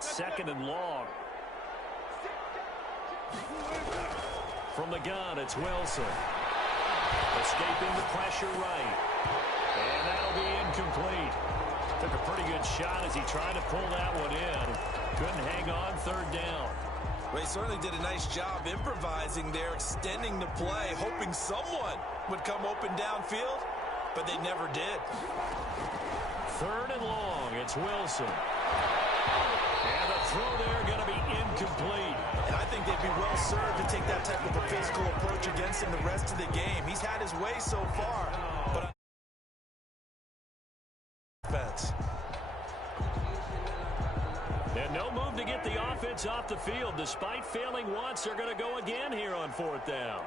it's 2nd and long. From the gun, it's Wilson. Escaping the pressure right. And that'll be incomplete. Took a pretty good shot as he tried to pull that one in. Couldn't hang on, 3rd down. Well, he certainly did a nice job improvising there, extending the play, hoping someone would come open downfield, but they never did. 3rd and long, it's Wilson. And the throw there going to be incomplete. And I think they'd be well served to take that type of a physical approach against him the rest of the game. He's had his way so far, but and no move to get the offense off the field. Despite failing once, they're going to go again here on 4th down.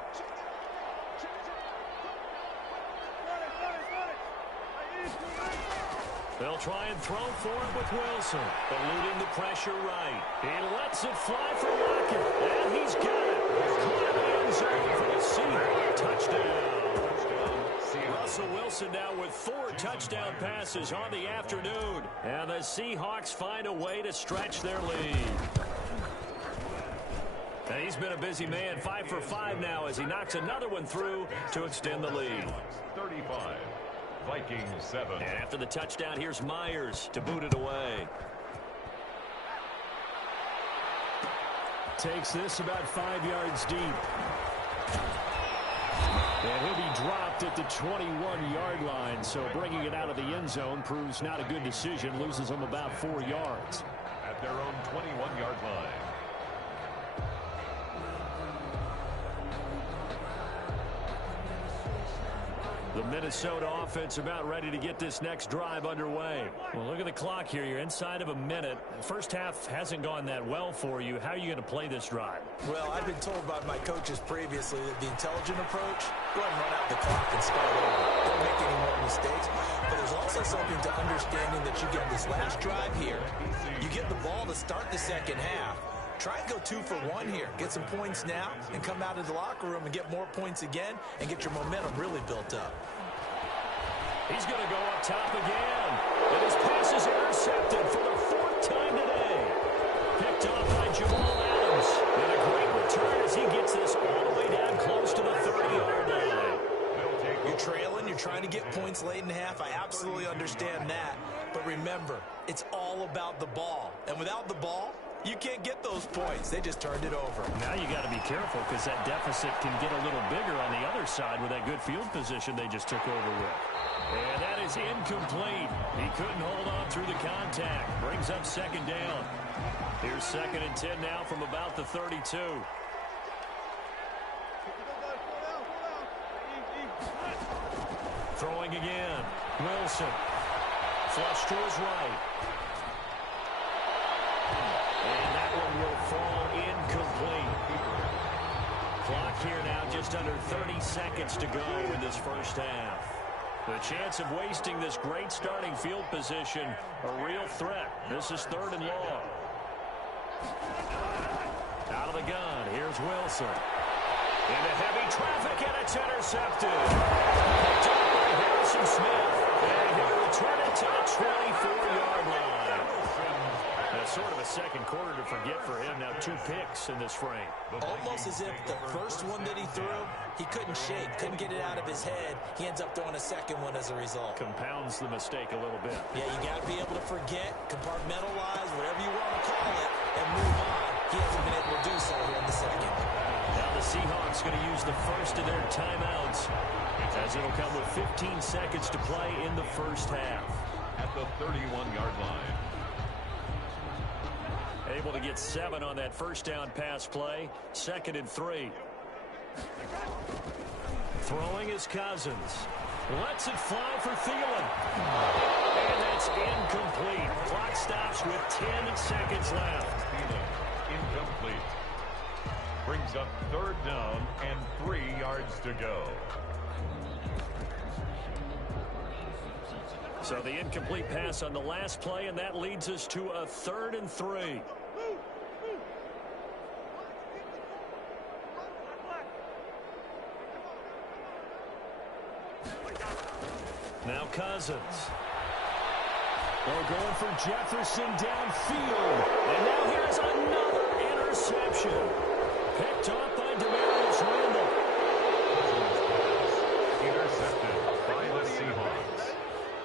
They'll try and throw for it with Wilson. Eluding the pressure right. He lets it fly for Lockett. And he's got it. Caught in the end zone for the Seahawks. Touchdown. Russell Wilson now with 4 touchdown passes on the afternoon. And the Seahawks find a way to stretch their lead. And he's been a busy man, 5 for 5 now as he knocks another one through to extend the lead. 35. Vikings 7. And after the touchdown, here's Myers to boot it away. Takes this about 5 yards deep. And he'll be dropped at the 21-yard line, so bringing it out of the end zone proves not a good decision. Loses them about 4 yards. At their own 21-yard line. The Minnesota offense about ready to get this next drive underway. Well, look at the clock here. You're inside of a minute. First half hasn't gone that well for you. How are you going to play this drive? Well, I've been told by my coaches previously that the intelligent approach, go ahead and run out the clock and start over. Don't make any more mistakes. But there's also something to understanding that you get this last drive here. You get the ball to start the second half. Try and go 2 for 1 here. Get some points now and come out of the locker room and get more points again and get your momentum really built up. He's going to go up top again. And his pass is intercepted for the 4th time today. Picked off by Jamal Adams. And a great return as he gets this all the way down close to the 30-yard line. You're trailing. You're trying to get points late in the half. I absolutely understand that. But remember, it's all about the ball. And without the ball, you can't get those points. They just turned it over. Now you got to be careful because that deficit can get a little bigger on the other side with that good field position they just took over with. And that is incomplete. He couldn't hold on through the contact. Brings up 2nd down. Here's 2nd and 10 now from about the 32. Throwing again. Wilson. Flush to his right. And that one will fall incomplete. Clock here now just under 30 seconds to go in this first half. The chance of wasting this great starting field position, a real threat. This is 3rd and long. Out of the gun, here's Wilson. Into heavy traffic, and it's intercepted. Picked up by Harrison Smith. And he'll return it to the 24-yard line. That's sort of a second quarter to forget for him. Now 2 picks in this frame. Almost as if the first one that he threw, he couldn't shake, couldn't get it out of his head. He ends up throwing a second one as a result. Compounds the mistake a little bit. Yeah, you got to be able to forget, compartmentalize, whatever you want to call it, and move on. He hasn't been able to do so here in the second. Now the Seahawks going to use the first of their timeouts as it'll come with 15 seconds to play in the first half. At the 31-yard line. Able to get 7 on that first down pass play. 2nd and 3. Throwing is Cousins. Lets it fly for Thielen. And that's incomplete. Clock stops with 10 seconds left. Thielen, incomplete. Brings up 3rd down and 3 yards to go. So the incomplete pass on the last play, and that leads us to a 3rd and 3. Now Cousins. They're going for Jefferson downfield. And interception. Picked off by Demarius Randall. Intercepted by the Seahawks.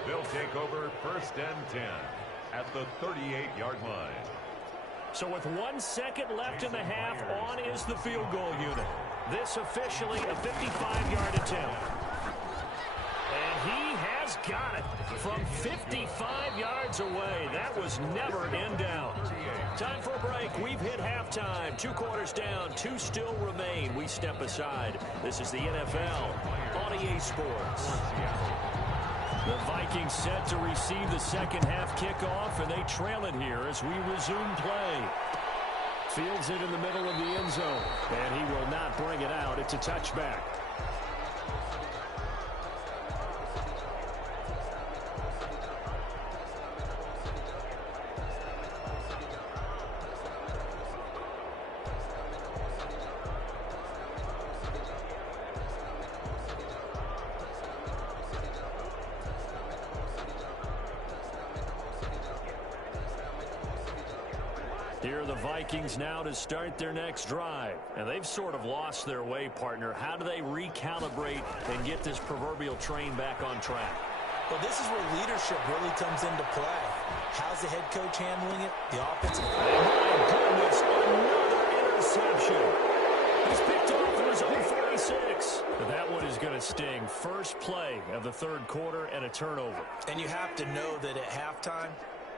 They'll take over 1st and 10 at the 38-yard line. So with 1 second left in the half, on is the field goal unit. This officially a 55-yard attempt. And he has got it from 55 yards away. That was never in doubt. Time for a break. We've hit halftime. 2 quarters down. 2 still remain. We step aside. This is the NFL on EA Sports. The Vikings set to receive the second half kickoff, and they trail it here as we resume play. Fields it in the middle of the end zone, and he will not bring it out. It's a touchback. Here are the Vikings now to start their next drive. And they've sort of lost their way, partner. How do they recalibrate and get this proverbial train back on track? Well, this is where leadership really comes into play. How's the head coach handling it? The offensive coordinator. Oh, my goodness, another interception. He's picked off from his own 46. But that one is going to sting. First play of the third quarter and a turnover. And you have to know that at halftime,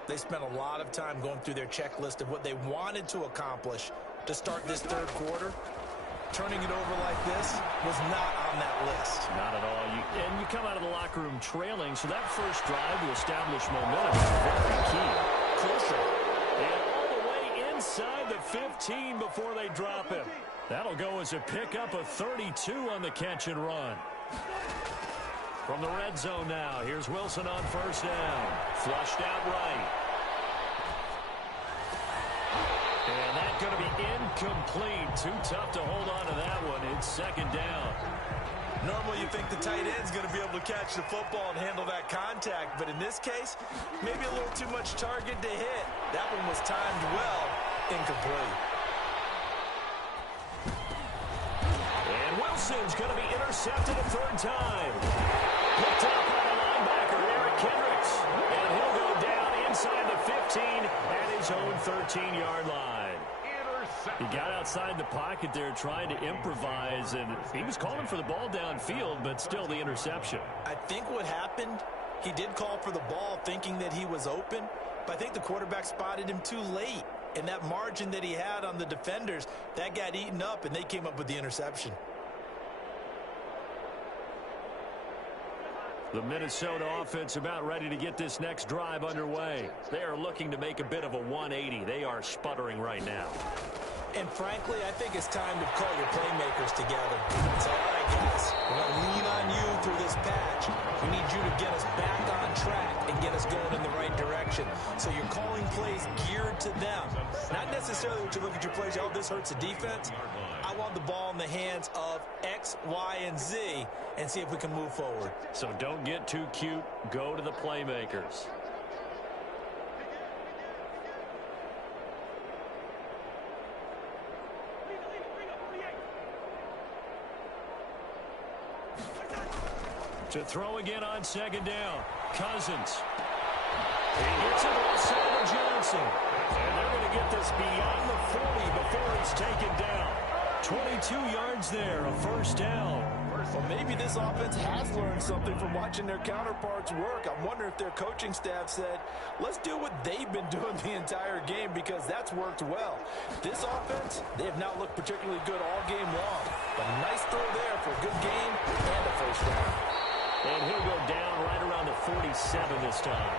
they spent a lot of time going through their checklist of what they wanted to accomplish to start this third quarter. Turning it over like this was not on that list. Not at all. And you come out of the locker room trailing, so that first drive to establish momentum is very key. Crucial. And all the way inside the 15 before they drop him. That'll go as a pickup of 32 on the catch and run. From the red zone now, here's Wilson on first down. Flushed out right. And that's going to be incomplete. Too tough to hold on to that one. It's second down. Normally you think the tight end's going to be able to catch the football and handle that contact, but in this case, maybe a little too much target to hit. That one was timed well, incomplete. And Wilson's going to be intercepted a third time. Picked up by the linebacker, Eric Kendricks. And he'll go down inside the 15 at his own 13-yard line. He got outside the pocket there trying to improvise, and he was calling for the ball downfield, but still the interception. I think what happened, he did call for the ball thinking that he was open, but I think the quarterback spotted him too late. And that margin that he had on the defenders, that got eaten up, and they came up with the interception. The Minnesota offense about ready to get this next drive underway. They are looking to make a bit of a 180. They are sputtering right now. And frankly, I think it's time to call your playmakers together. Say, all right, guys, we're going to lean on you through this patch. We need you to get us back on track and get us going in the right direction. So you're calling plays geared to them. Not necessarily what you look at your plays, oh, this hurts the defense. I want the ball in the hands of X, Y, and Z and see if we can move forward. So don't get too cute. Go to the playmakers. To throw again on second down. Cousins. He gets it off Johnson. And they're going to get this beyond the 40 before he's taken down. 22 yards there, a first down. Well, maybe this offense has learned something from watching their counterparts work. I'm wondering if their coaching staff said, let's do what they've been doing the entire game because that's worked well. This offense, they have not looked particularly good all game long. But a nice throw there for a good game and a first down. And he'll go down right around the 47 this time.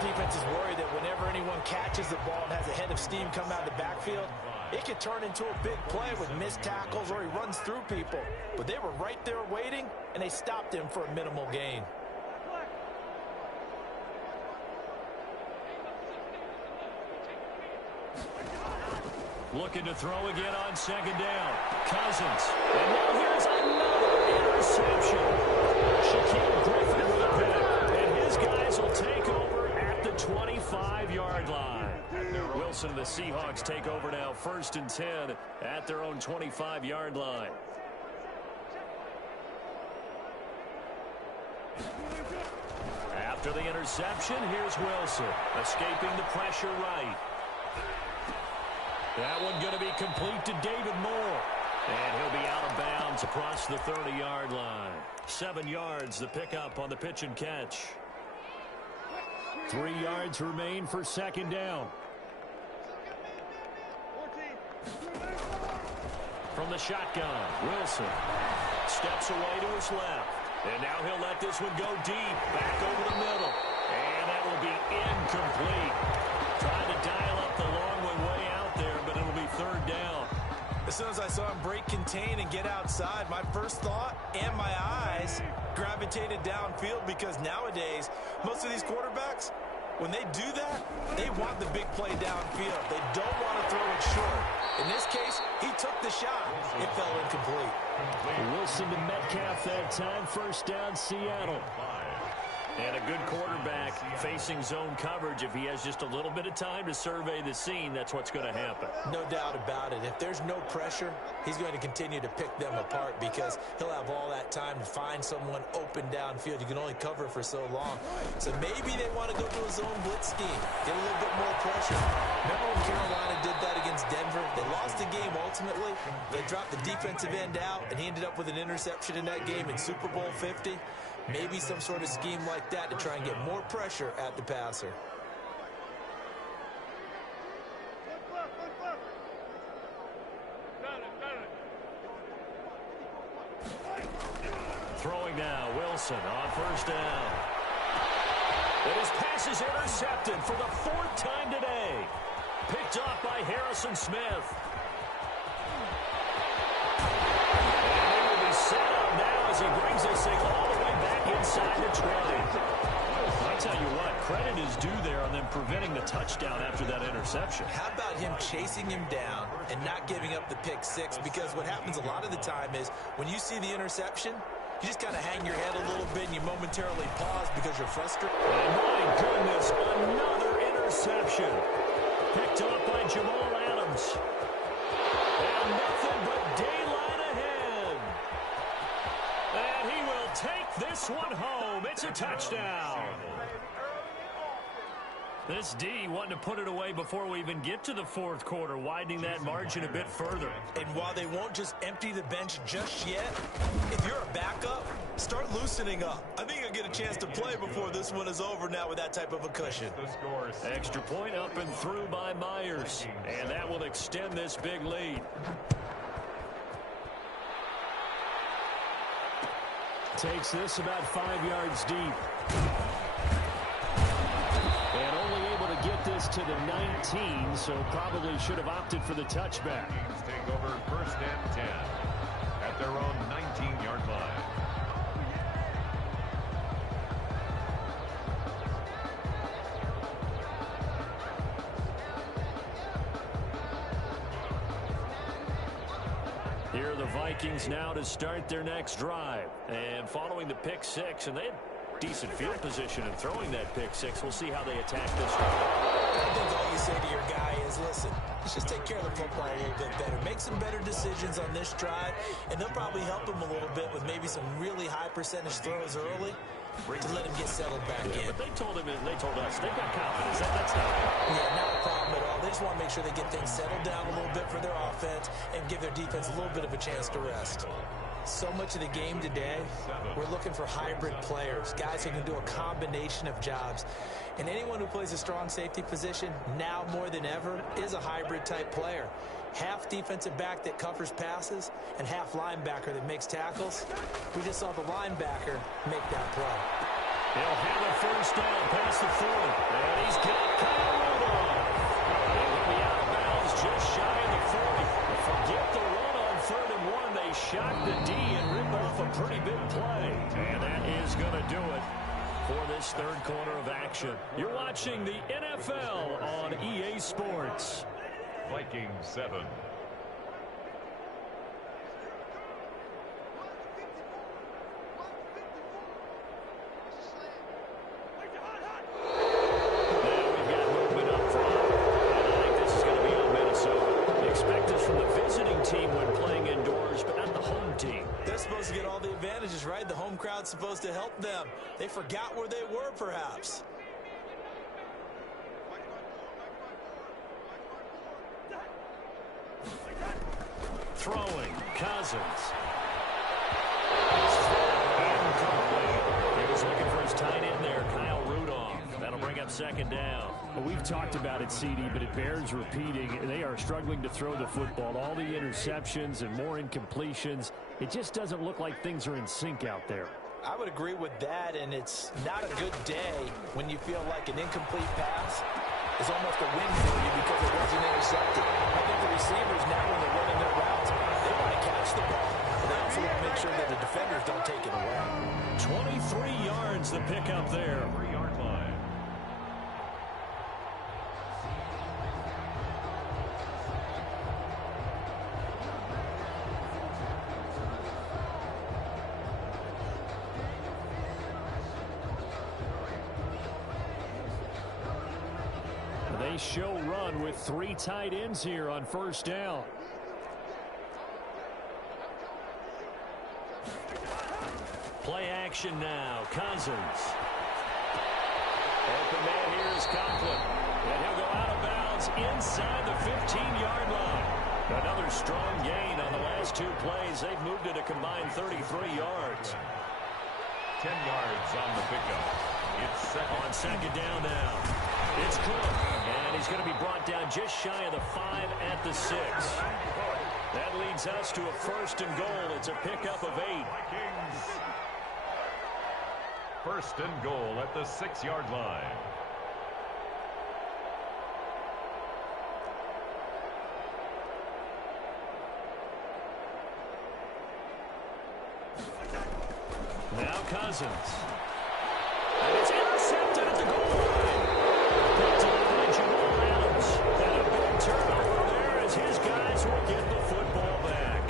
Defense is worried that whenever anyone catches the ball and has a head of steam come out of the backfield, it could turn into a big play with missed tackles or he runs through people. But they were right there waiting, and they stopped him for a minimal gain. Looking to throw again on second down. Cousins. And now here's another interception. Shaquille Griffin with a pick. And his guys will take over at the 25-yard line. Wilson and the Seahawks take over now, 1st and 10 at their own 25-yard line. After the interception, here's Wilson, escaping the pressure right. That one going to be complete to David Moore. And he'll be out of bounds across the 30-yard line. 7 yards, the pickup on the pitch and catch. 3 yards remain for 2nd down. From the shotgun, Wilson steps away to his left. And now he'll let this one go deep, back over the middle. And that will be incomplete. Trying to dial up the long way out there, but it'll be 3rd down. As soon as I saw him break contain and get outside, my first thought and my eyes gravitated downfield, because nowadays, most of these quarterbacks, when they do that, they want the big play downfield. They don't want to throw it short. In this case, he took the shot. It fell incomplete. Wilson to Metcalf that time. 1st down, Seattle. And a good quarterback facing zone coverage. If he has just a little bit of time to survey the scene, that's what's going to happen. No doubt about it. If there's no pressure, he's going to continue to pick them apart, because he'll have all that time to find someone open downfield. You can only cover for so long. So maybe they want to go to a zone blitz scheme, get a little bit more pressure. Remember when Carolina did that against Denver? They lost the game ultimately. They dropped the defensive end out, and he ended up with an interception in that game in Super Bowl 50. Maybe some sort of scheme like that to try and get more pressure at the passer. Throwing now, Wilson on 1st down. And his pass is intercepted for the 4th time today. Picked off by Harrison Smith. And he will be set up now as he brings this thing all the way back inside the 20. I tell you what, credit is due there on them preventing the touchdown after that interception. How about him chasing him down and not giving up the pick 6? Because what happens a lot of the time is when you see the interception, you just kind of hang your head a little bit and you momentarily pause because you're frustrated. Oh, my goodness, another interception. Picked up by Jamal Adams. And nothing but daylight ahead. And he will take this one home. It's a touchdown. This D wanting to put it away before we even get to the 4th quarter, widening that margin a bit further. And while they won't just empty the bench just yet, if you're a backup, start loosening up. I think you'll get a chance to play before this one is over now with that type of a cushion. Extra point up and through by Myers. And that will extend this big lead. Takes this about 5 yards deep. And only able to get this to the 19, so probably should have opted for the touchback. Take over 1st and 10 at their own 19-yard line. Here are the Vikings now to start their next drive. And following the pick 6, and they had decent field position in throwing that pick 6. We'll see how they attack this drive. I think all you say to your guy is, listen, let's just take care of the football a little bit better. Make some better decisions on this drive, and they'll probably help him a little bit with maybe some really high percentage throws early to let him get settled back in. But they told us they've got confidence. That's not not a problem at all. They just want to make sure they get things settled down a little bit for their offense and give their defense a little bit of a chance to rest. So much of the game today, we're looking for hybrid players, guys who can do a combination of jobs. And anyone who plays a strong safety position, now more than ever, is a hybrid type player. Half defensive back that covers passes and half linebacker that makes tackles. We just saw the linebacker make that play. He'll have a 1st down past the 40. And he's got Kyle Rudolph. He'll be out of bounds just shy of the 40. Forget the run on 3rd and 1. They shot the D and ripped off a pretty big play. And that is going to do it for this 3rd quarter of action. You're watching the NFL on EA Sports. Vikings 7. advantages, right? The home crowd's supposed to help them. They forgot where they were, perhaps. Throwing, Cousins. He was looking for his tight end there, Kyle Rudolph. That'll bring up second down. Well, we've talked about it, CD, but it bears repeating. They are struggling to throw the football. All the interceptions and more incompletions. It just doesn't look like things are in sync out there. I would agree with that, and it's not a good day when you feel like an incomplete pass is almost a win for you because it wasn't intercepted. I think the receivers now, when they're running their routes, they want to catch the ball. They also want to make sure that the defenders don't take it away. 23 yards the pickup there. 3-yard line. They show run with 3 tight ends here on first down. Play action now. Cousins. Open man here is Conklin. And he'll go out of bounds inside the 15-yard line. Another strong gain on the last 2 plays. They've moved it a combined 33 yards. 10 yards on the pickup. It's on second down now. It's Cook, and he's going to be brought down just shy of the 5 at the 6. That leads us to a first and goal. It's a pickup of 8. First and goal at the 6-yard line. Now Cousins. And it's intercepted at the goal line. Picked up by Jamal Adams. And a big turnover there as his guys will get the football back.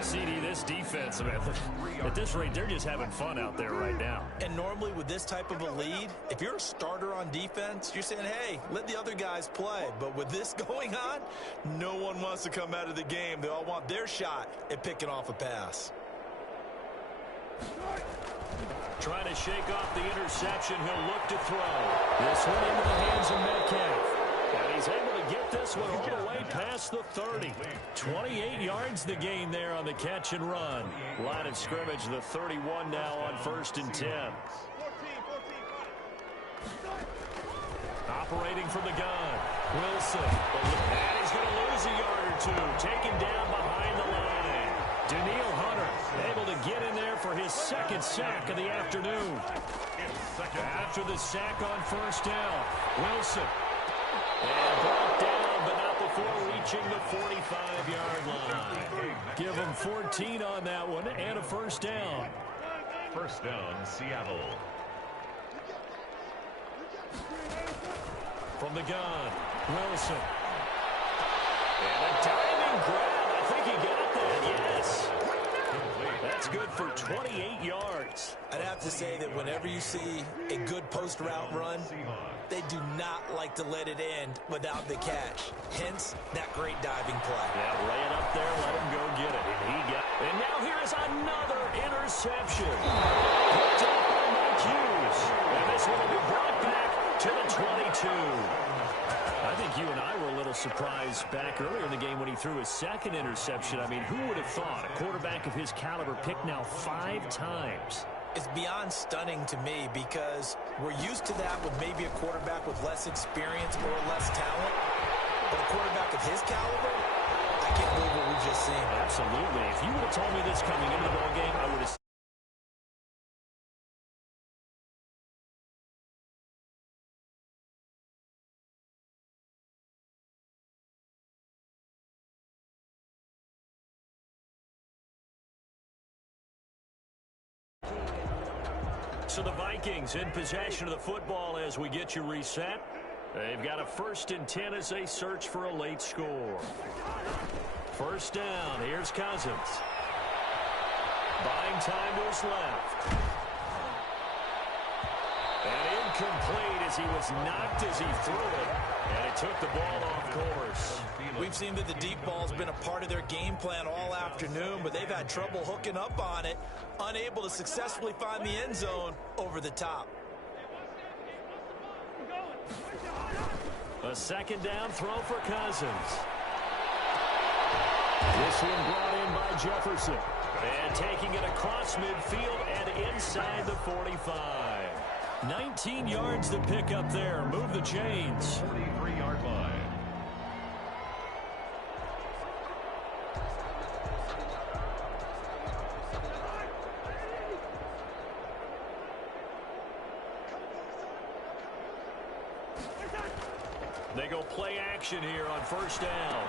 CD, this defense, at this rate, they're just having fun out there right now. And normally with this type of a lead, if you're a starter on defense, you're saying, hey, let the other guys play. But with this going on, no one wants to come out of the game. They all want their shot at picking off a pass. Trying to shake off the interception. He'll look to throw. This one into the hands of Metcalf. And he's able to get this one all the way past the 30. 28 yards the gain there on the catch and run. Line of scrimmage, the 31 now on first and 10. Operating from the gun. Wilson. And he's going to lose a yard or 2. Taken down behind the line. Daniil Hunter able to get in there for his second sack of the afternoon. After the sack on first down, Wilson. And brought down, but not before reaching the 45-yard line. Give him 14 on that one and a first down. First down, Seattle. From the gun, Wilson. And a diving grab. I think he got that, yes. That's good for 28 yards. I'd have to say that whenever you see a good post-route run, they do not like to let it end without the catch. Hence, that great diving play. Yeah, lay it up there, let him go get it. And he got it. And now here is another interception. Picked up by Mike Hughes. And this one will be brought back to the 22. I think you and I were a little surprised back earlier in the game when he threw his second interception. I mean, who would have thought a quarterback of his caliber picked now 5 times? It's beyond stunning to me because we're used to that with maybe a quarterback with less experience or less talent. But a quarterback of his caliber, I can't believe what we've just seen. Absolutely. If you would have told me this coming into the ball game, I would have. So the Vikings in possession of the football as we get you reset. They've got a first and 10 as they search for a late score. First down. Here's Cousins. Buying time to his left. And incomplete as he was knocked as he threw it. And it took the ball off course. We've seen that the deep ball's been a part of their game plan all afternoon, but they've had trouble hooking up on it, unable to successfully find the end zone over the top. A second down throw for Cousins. This one brought in by Jefferson. And taking it across midfield and inside the 45. 19 yards to pick up there. Move the chains. 43-yard line. They go play action here on first down.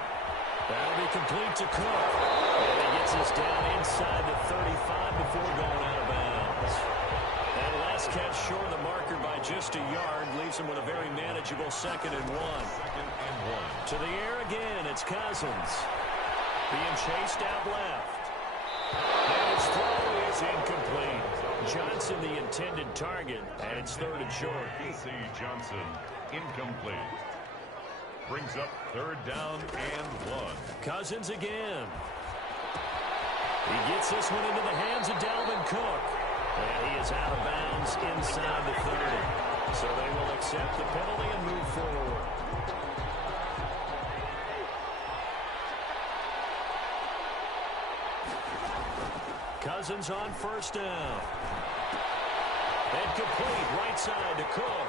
That'll be complete to Cook. And he gets us down inside the 35 before going out of bounds. That last catch short of the marker by just a yard leaves him with a very manageable 2nd and 1. To the air again, it's Cousins. Being chased out left. And his throw is incomplete. Johnson, the intended target, and it's 3rd and short. P.C. Johnson, incomplete. Brings up 3rd down and 1. Cousins again. He gets this one into the hands of Dalvin Cook. And he is out of bounds inside the 30. So they will accept the penalty and move forward. Cousins on first down. And complete right side to Cook.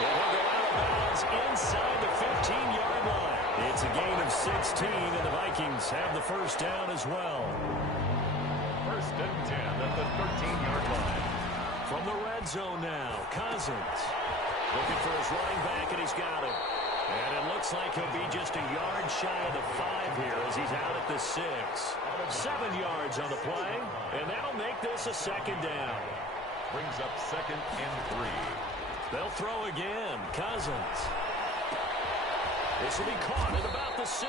And he'll go out of bounds inside the 15-yard line. It's a gain of 16, and the Vikings have the first down as well. 1st and 10 at the 13-yard line. From the red zone now, Cousins. Looking for his running back, and he's got him. And it looks like he'll be just a yard shy of the 5 here as he's out at the 6. 7 yards on the play, and that'll make this a 2nd down. Brings up 2nd and 3. They'll throw again. Cousins. This will be caught at about the 6.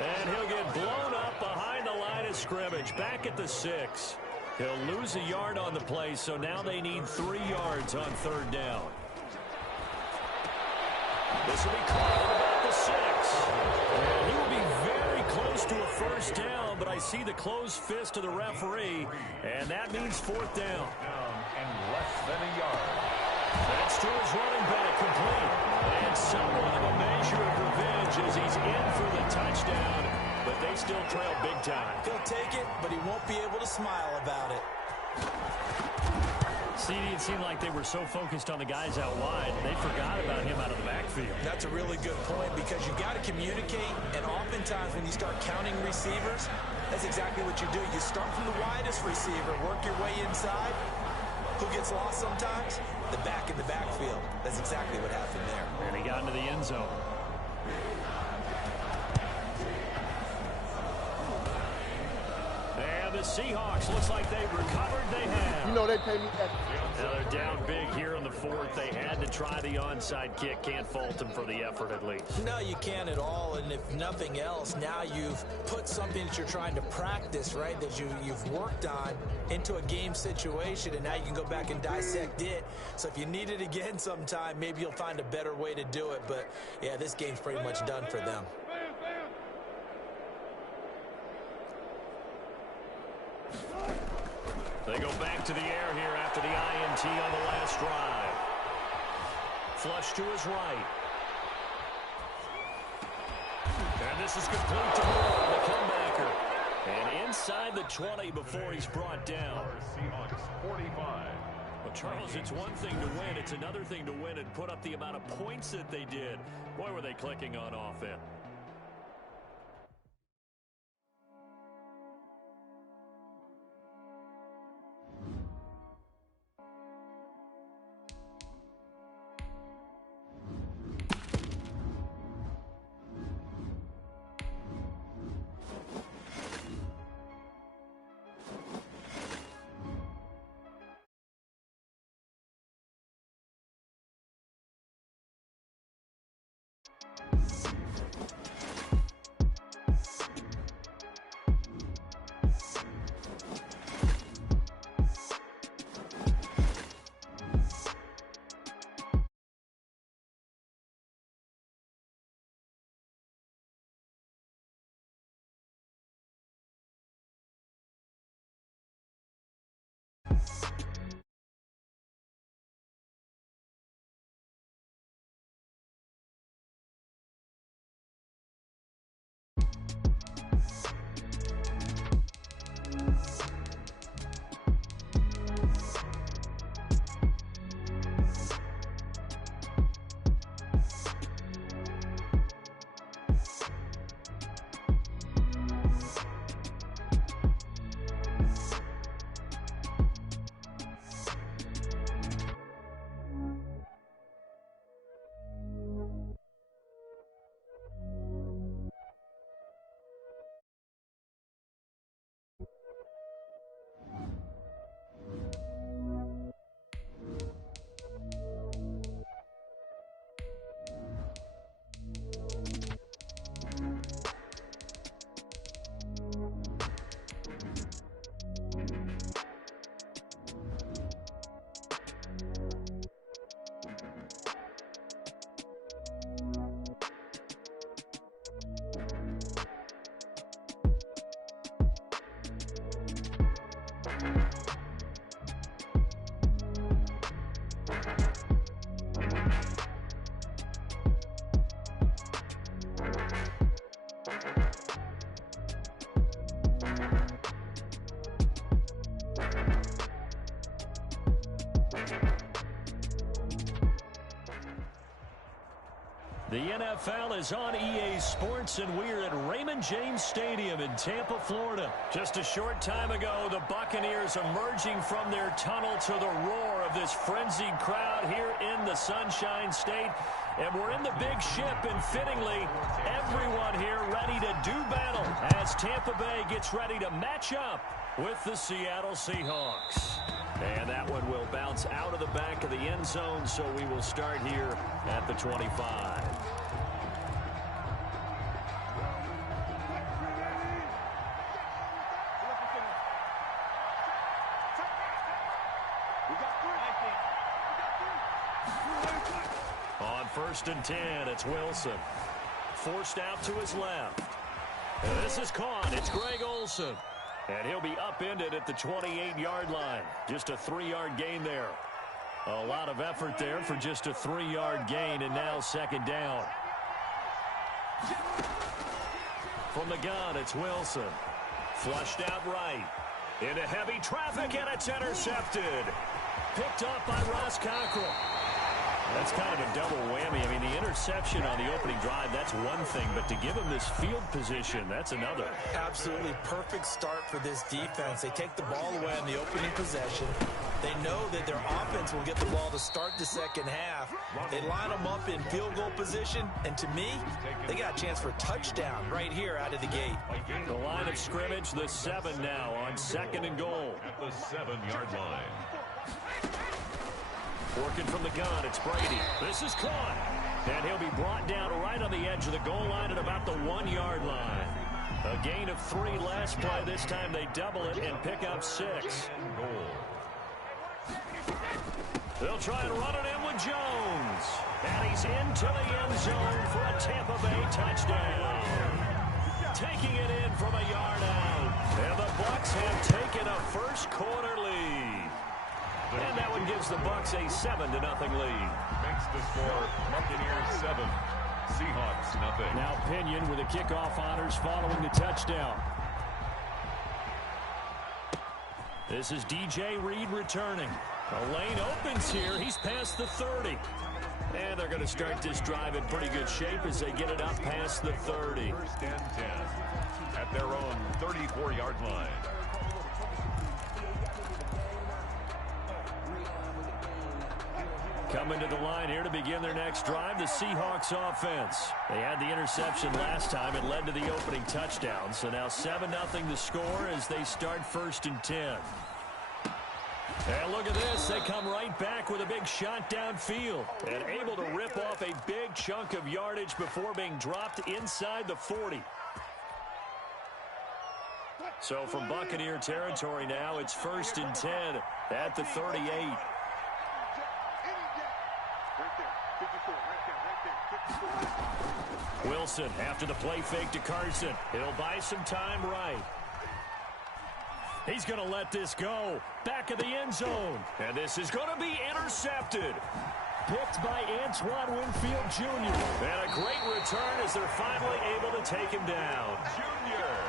And he'll get blown up behind the line of scrimmage. Back at the 6. He'll lose a yard on the play, so now they need 3 yards on 3rd down. This will be caught at about the 6. And he will be very close to a first down, but I see the closed fist of the referee, and that means 4th down. And less than a yard. That's to his running back, complete. And somewhat of a measure of revenge as he's in for the touchdown, but they still trail big time. He'll take it, but he won't be able to smile about it. CD, it seemed like they were so focused on the guys out wide, they forgot about him out of the backfield. That's a really good point because you've got to communicate, and oftentimes when you start counting receivers, that's exactly what you do. You start from the widest receiver, work your way inside. Who gets lost sometimes? The back in the backfield. That's exactly what happened there. And he got into the end zone. And the Seahawks, looks like they've recovered. They have. You know they pay me that. Now they're down big here in the 4th. They had to try the onside kick. Can't fault them for the effort at least. No, you can't at all. And if nothing else, now you've put something that you're trying to practice, right, that you've worked on into a game situation, and now you can go back and dissect it. So if you need it again sometime, maybe you'll find a better way to do it. But, yeah, this game's pretty much done for them. They go back to the air here after the INT on the last drive. Flush to his right. And this is complete to Moore, the comebacker. And inside the 20 before he's brought down. Seahawks 45. Well, Charles, it's one thing to win. It's another thing to win and put up the amount of points that they did. Boy, were they clicking on offense. The NFL is on EA Sports, and we're at Raymond James Stadium in Tampa, Florida. Just a short time ago, the Buccaneers emerging from their tunnel to the roar of this frenzied crowd here in the Sunshine State. And we're in the big ship, and fittingly, everyone here ready to do battle as Tampa Bay gets ready to match up with the Seattle Seahawks. And that one will bounce out of the back of the end zone, so we will start here at the 25. On 1st and 10, it's Wilson. Forced out to his left. And this is caught. It's Greg Olsen. And he'll be upended at the 28-yard line. Just a 3-yard gain there. A lot of effort there for just a 3-yard gain, and now 2nd down. From the gun, it's Wilson. Flushed out right. Into heavy traffic, and it's intercepted. Picked up by Ross Cockrell. That's kind of a double whammy. I mean, the interception on the opening drive, that's one thing, but to give him this field position, that's another. Absolutely perfect start for this defense. They take the ball away on the opening possession. They know that their offense will get the ball to start the second half. They line them up in field goal position, and to me, they got a chance for a touchdown right here out of the gate. The line of scrimmage, the 7 now on 2nd and goal. At the 7-yard line. Working from the gun, it's Brady. This is caught. And he'll be brought down right on the edge of the goal line at about the 1-yard line. A gain of 3 last play. This time they double it and pick up 6. They'll try and run it in with Jones. And he's into the end zone for a Tampa Bay touchdown. Taking it in from a yard out. And the Bucs have taken a first-quarter lead. And that one gives the Bucs a 7-0 lead. Makes the score Buccaneers 7, Seahawks nothing. Now Pinion with the kickoff honors following the touchdown. This is DJ Reed returning. A lane opens here. He's past the 30. And they're going to start this drive in pretty good shape as they get it up past the 30. 1st and 10 at their own 34-yard line. Coming to the line here to begin their next drive, the Seahawks offense. They had the interception last time. It led to the opening touchdown. So now 7-0 the score as they start 1st and 10. And look at this. They come right back with a big shot downfield. And able to rip off a big chunk of yardage before being dropped inside the 40. So from Buccaneer territory now, it's 1st and 10 at the 38. Wilson after the play fake to Carson. He'll buy some time right. He's going to let this go. Back of the end zone. And this is going to be intercepted. Picked by Antoine Winfield Jr. And a great return as they're finally able to take him down.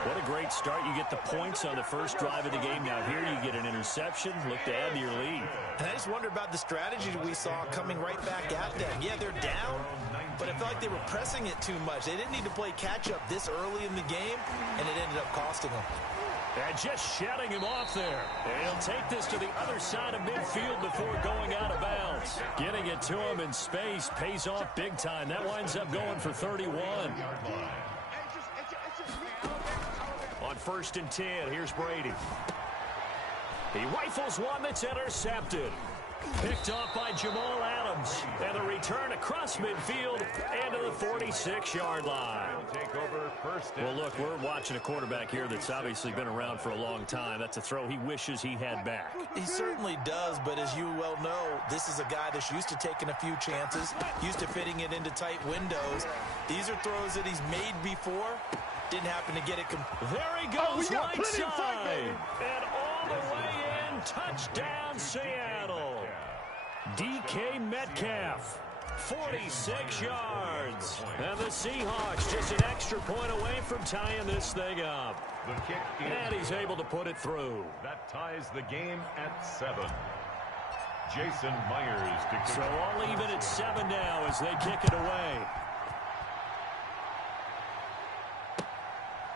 What a great start. You get the points on the first drive of the game. Now here you get an interception. Look to add to your lead. And I just wonder about the strategy we saw coming right back at them. Yeah, they're down, but I felt like they were pressing it too much. They didn't need to play catch-up this early in the game, and it ended up costing them. And just shutting him off there. And he'll take this to the other side of midfield before going out of bounds. Getting it to him in space pays off big time. That winds up going for 31. On 1st and 10, here's Brady. He rifles one that's intercepted. Picked off by Jamal Adams. And the return across midfield and to the 46-yard line. Take over 1st and Well, look, we're watching a quarterback here that's obviously been around for a long time. That's a throw he wishes he had back. He certainly does, but as you well know, this is a guy that's used to taking a few chances, used to fitting it into tight windows. These are throws that he's made before. Didn't happen to get it. There he goes, right side. And all the way in, touchdown Seattle. DK Metcalf, 46 yards. And the Seahawks just an extra point away from tying this thing up. the kick is And he's able to put it through. That ties the game at 7. Jason Myers to kick. So all even at 7 now as they kick it away.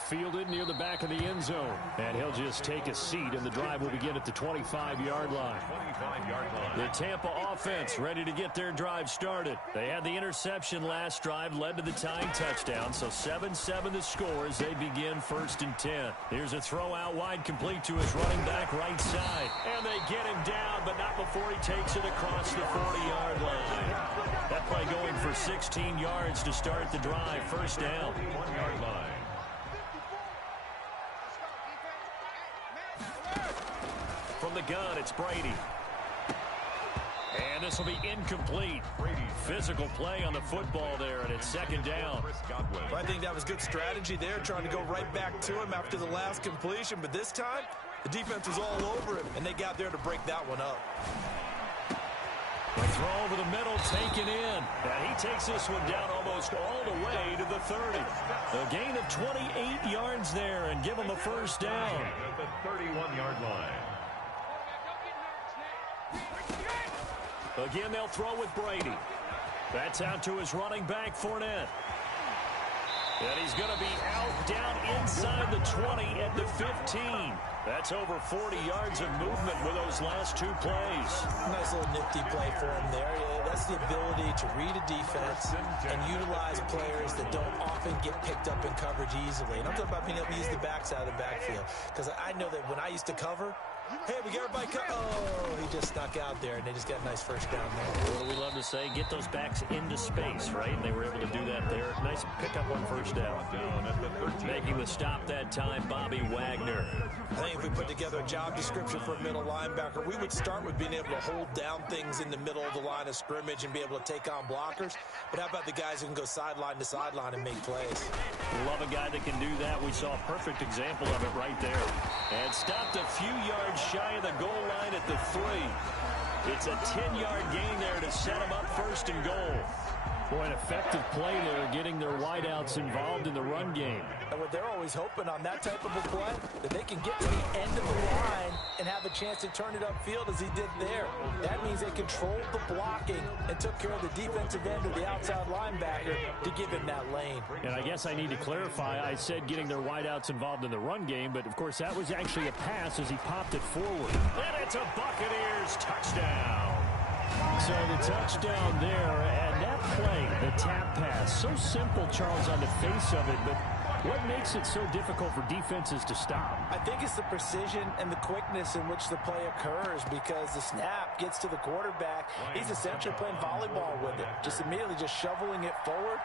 fielded near the back of the end zone. And he'll just take a seat, and the drive will begin at the 25-yard line. 25-yard line. The Tampa offense ready to get their drive started. They had the interception last drive, led to the tying touchdown. So 7-7 the score as they begin 1st and 10. Here's a throw out wide, complete to his running back right side. And they get him down, but not before he takes it across the 40-yard line. That play going for 16 yards to start the drive. 1st down. 1-yard line. From the gun, it's Brady. And this will be incomplete. Physical play on the football there, and it's 2nd down. Well, I think that was good strategy there, trying to go right back to him after the last completion. But this time, the defense was all over him, and they got there to break that one up. The throw over the middle, taken in. And he takes this one down almost all the way to the 30. A gain of 28 yards there, and give him a 1st down. At the 31-yard line. Again, they'll throw with Brady. That's out to his running back, Fournette. And he's going to be out down inside the 20 at the 15. That's over 40 yards of movement with those last 2 plays. Nice little nifty play for him there. Yeah, that's the ability to read a defense and utilize players that don't often get picked up in coverage easily. And I'm talking about being able to use the backs out of the backfield. Because I know that when I used to cover, hey, we got everybody oh, he just snuck out there, and they just got a nice 1st down there. What do we love to say? Get those backs into space, right? And they were able to do that there. Nice pickup on 1st down. Making the stop that time, Bobby Wagner. I think if we put together a job description for a middle linebacker, we would start with being able to hold down things in the middle of the line of scrimmage and be able to take on blockers. But how about the guys who can go sideline to sideline and make plays? Love a guy that can do that. We saw a perfect example of it right there. And stopped a few yards shy of the goal line at the 3. It's a 10-yard gain there to set him up 1st and goal. Boy, an effective play there, getting their wideouts involved in the run game. And what they're always hoping on that type of a play, that they can get to the end of the line and have a chance to turn it upfield as he did there. That means they controlled the blocking and took care of the defensive end or the outside linebacker to give him that lane. And I guess I need to clarify, I said getting their wideouts involved in the run game, but of course that was actually a pass as he popped it forward. And it's a Buccaneers touchdown. So the touchdown there, and that play, the tap pass, so simple, Charles, on the face of it, but what makes it so difficult for defenses to stop? I think it's the precision and the quickness in which the play occurs, because the snap gets to the quarterback. He's essentially playing volleyball with it, just immediately just shoveling it forward.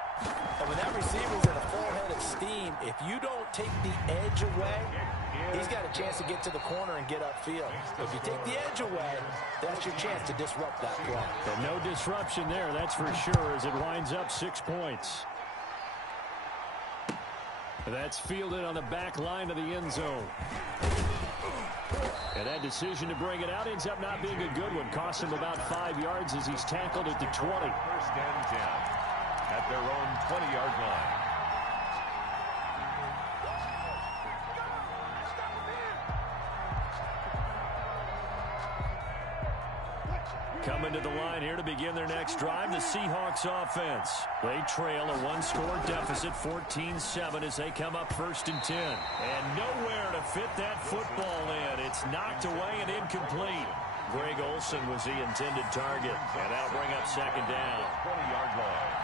And when that receiver's in a full head of steam, if you don't take the edge away, he's got a chance to get to the corner and get upfield. If you take the edge away, that's your chance to disrupt that play. And no disruption there, that's for sure, as it winds up 6 points. That's fielded on the back line of the end zone. And that decision to bring it out ends up not being a good one. Cost him about 5 yards as he's tackled at the 20. 1st and 10 at their own 20-yard line. Coming to the line here to begin their next drive, the Seahawks offense. They trail a 1-score deficit, 14-7, as they come up 1st and 10. And nowhere to fit that football in. It's knocked away and incomplete. Greg Olsen was the intended target, and that'll bring up 2nd down. 20-yard line.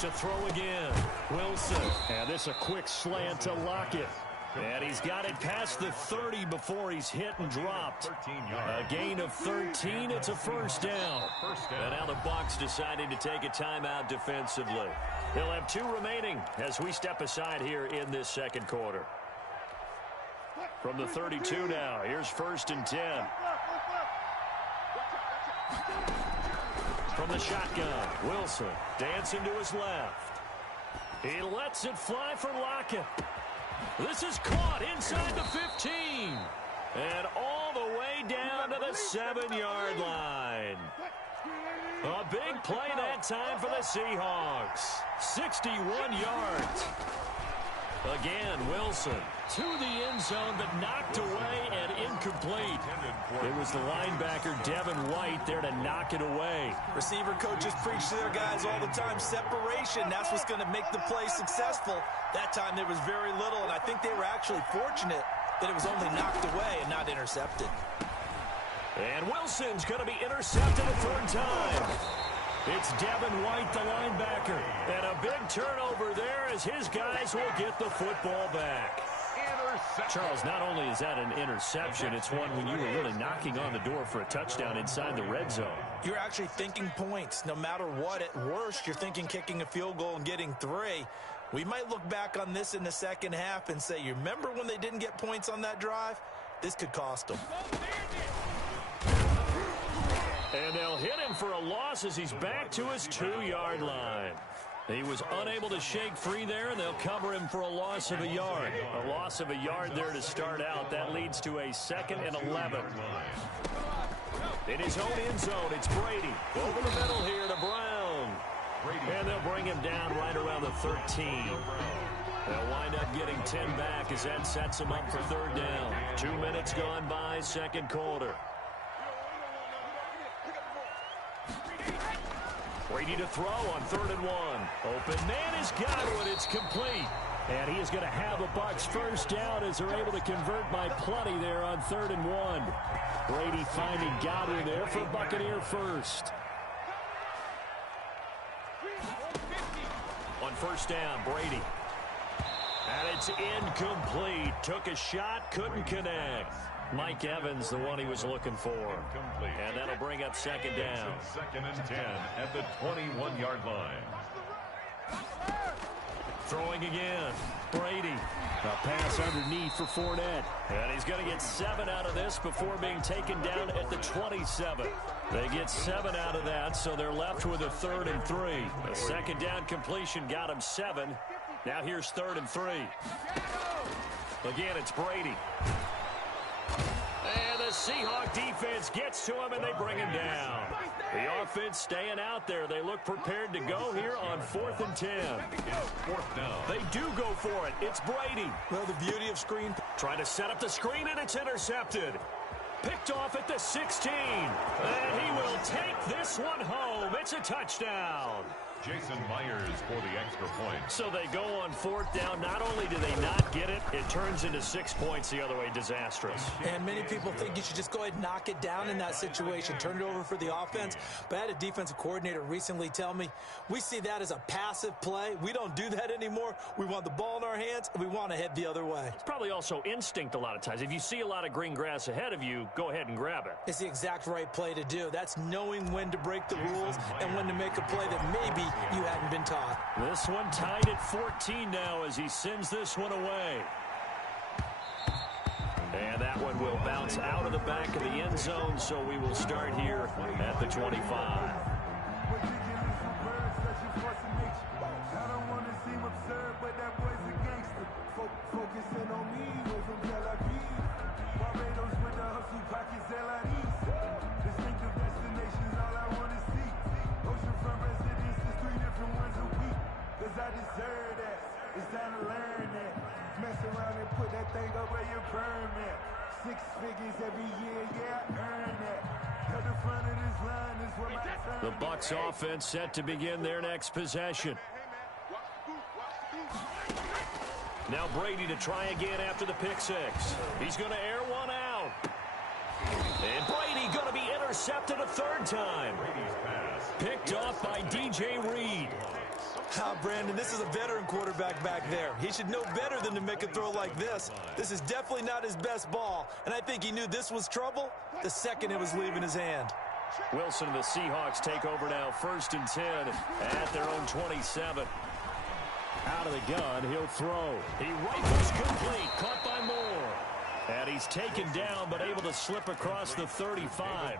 To throw again, Wilson. And this a quick slant to Lockett. And he's got it past the 30 before he's hit and dropped. 13 yards. A gain of 13. It's a 1st down. And now the Bucs deciding to take a timeout defensively. They'll have 2 remaining as we step aside here in this 2nd quarter. From the 32 now, here's 1st and 10. From the shotgun, Wilson dancing to his left. He lets it fly for Lockett. This is caught inside the 15. And all the way down to the 7-yard line. A big play that time for the Seahawks. 61 yards. Again, Wilson to the end zone, but knocked away and incomplete. It was the linebacker, Devin White, there to knock it away. Receiver coaches preach to their guys all the time. Separation, that's what's going to make the play successful. That time there was very little, and I think they were actually fortunate that it was only knocked away and not intercepted. And Wilson's going to be intercepted a third time. It's Devin White, the linebacker. And a big turnover there as his guys will get the football back. Charles, not only is that an interception, it's one when you were really knocking on the door for a touchdown inside the red zone. You're actually thinking points. No matter what, at worst, you're thinking kicking a field goal and getting 3. We might look back on this in the second half and say, you remember when they didn't get points on that drive? This could cost them. And they'll hit him for a loss as he's back to his 2-yard line. He was unable to shake free there, and they'll cover him for a loss of a yard. A loss of a yard there to start out. That leads to a 2nd and 11. In his own end zone, it's Brady. Over the middle here to Brown. And they'll bring him down right around the 13. They'll wind up getting 10 back as that sets them up for 3rd down. 2 minutes gone by, 2nd quarter. Brady to throw on 3rd and 1. Open man has got one. It's complete. And he is going to have a Bucs first down as they're able to convert by plenty there on 3rd and 1. Brady finding Godwin there for Buccaneer first. On 1st down, Brady. And it's incomplete. Took a shot, couldn't connect. Mike Evans, the one he was looking for. And that'll bring up 2nd down. 2nd and 10 at the 21-yard line. Throwing again. Brady. A pass underneath for Fournette. And he's going to get 7 out of this before being taken down at the 27. They get 7 out of that, so they're left with a 3rd and 3. A 2nd down completion got him 7. Now here's 3rd and 3. Again, it's Brady. And the Seahawk defense gets to him, and they bring him down. The offense staying out there. They look prepared to go here on 4th and 10. 4th down. They do go for it. It's Brady. Well, the beauty of screen. Trying to set up the screen, and it's intercepted. Picked off at the 16. And he will take this one home. It's a touchdown. Jason Myers for the extra point. So they go on 4th down. Not only do they not get it, it turns into 6 points the other way. Disastrous. And many people think you should just go ahead and knock it down in that situation. Turn it over for the offense. But I had a defensive coordinator recently tell me, we see that as a passive play. We don't do that anymore. We want the ball in our hands, and we want to head the other way. It's probably also instinct a lot of times. If you see a lot of green grass ahead of you, go ahead and grab it. It's the exact right play to do. That's knowing when to break the rules and when to make a play that maybe you hadn't been taught. This one tied at 14 now as he sends this one away. And that one will bounce out of the back of the end zone, so we will start here at the 25. I deserve that. It's time to learn that. Mess around and put that thing up where you burn that. 6 figures every year, yeah, I earn that. At the front of this line is where my time. The Bucs offense set to begin their next possession. Now Brady to try again after the pick 6. He's going to air one out. And Brady going to be intercepted a 3rd time. Picked off by DJ Reed. Brandon, this is a veteran quarterback back there. He should know better than to make a throw like this. This is definitely not his best ball, and I think he knew this was trouble the second it was leaving his hand. Wilson and the Seahawks take over now, 1st and 10 at their own 27. Out of the gun, he'll throw. He rifles complete, caught by Moore. And he's taken down, but able to slip across the 35.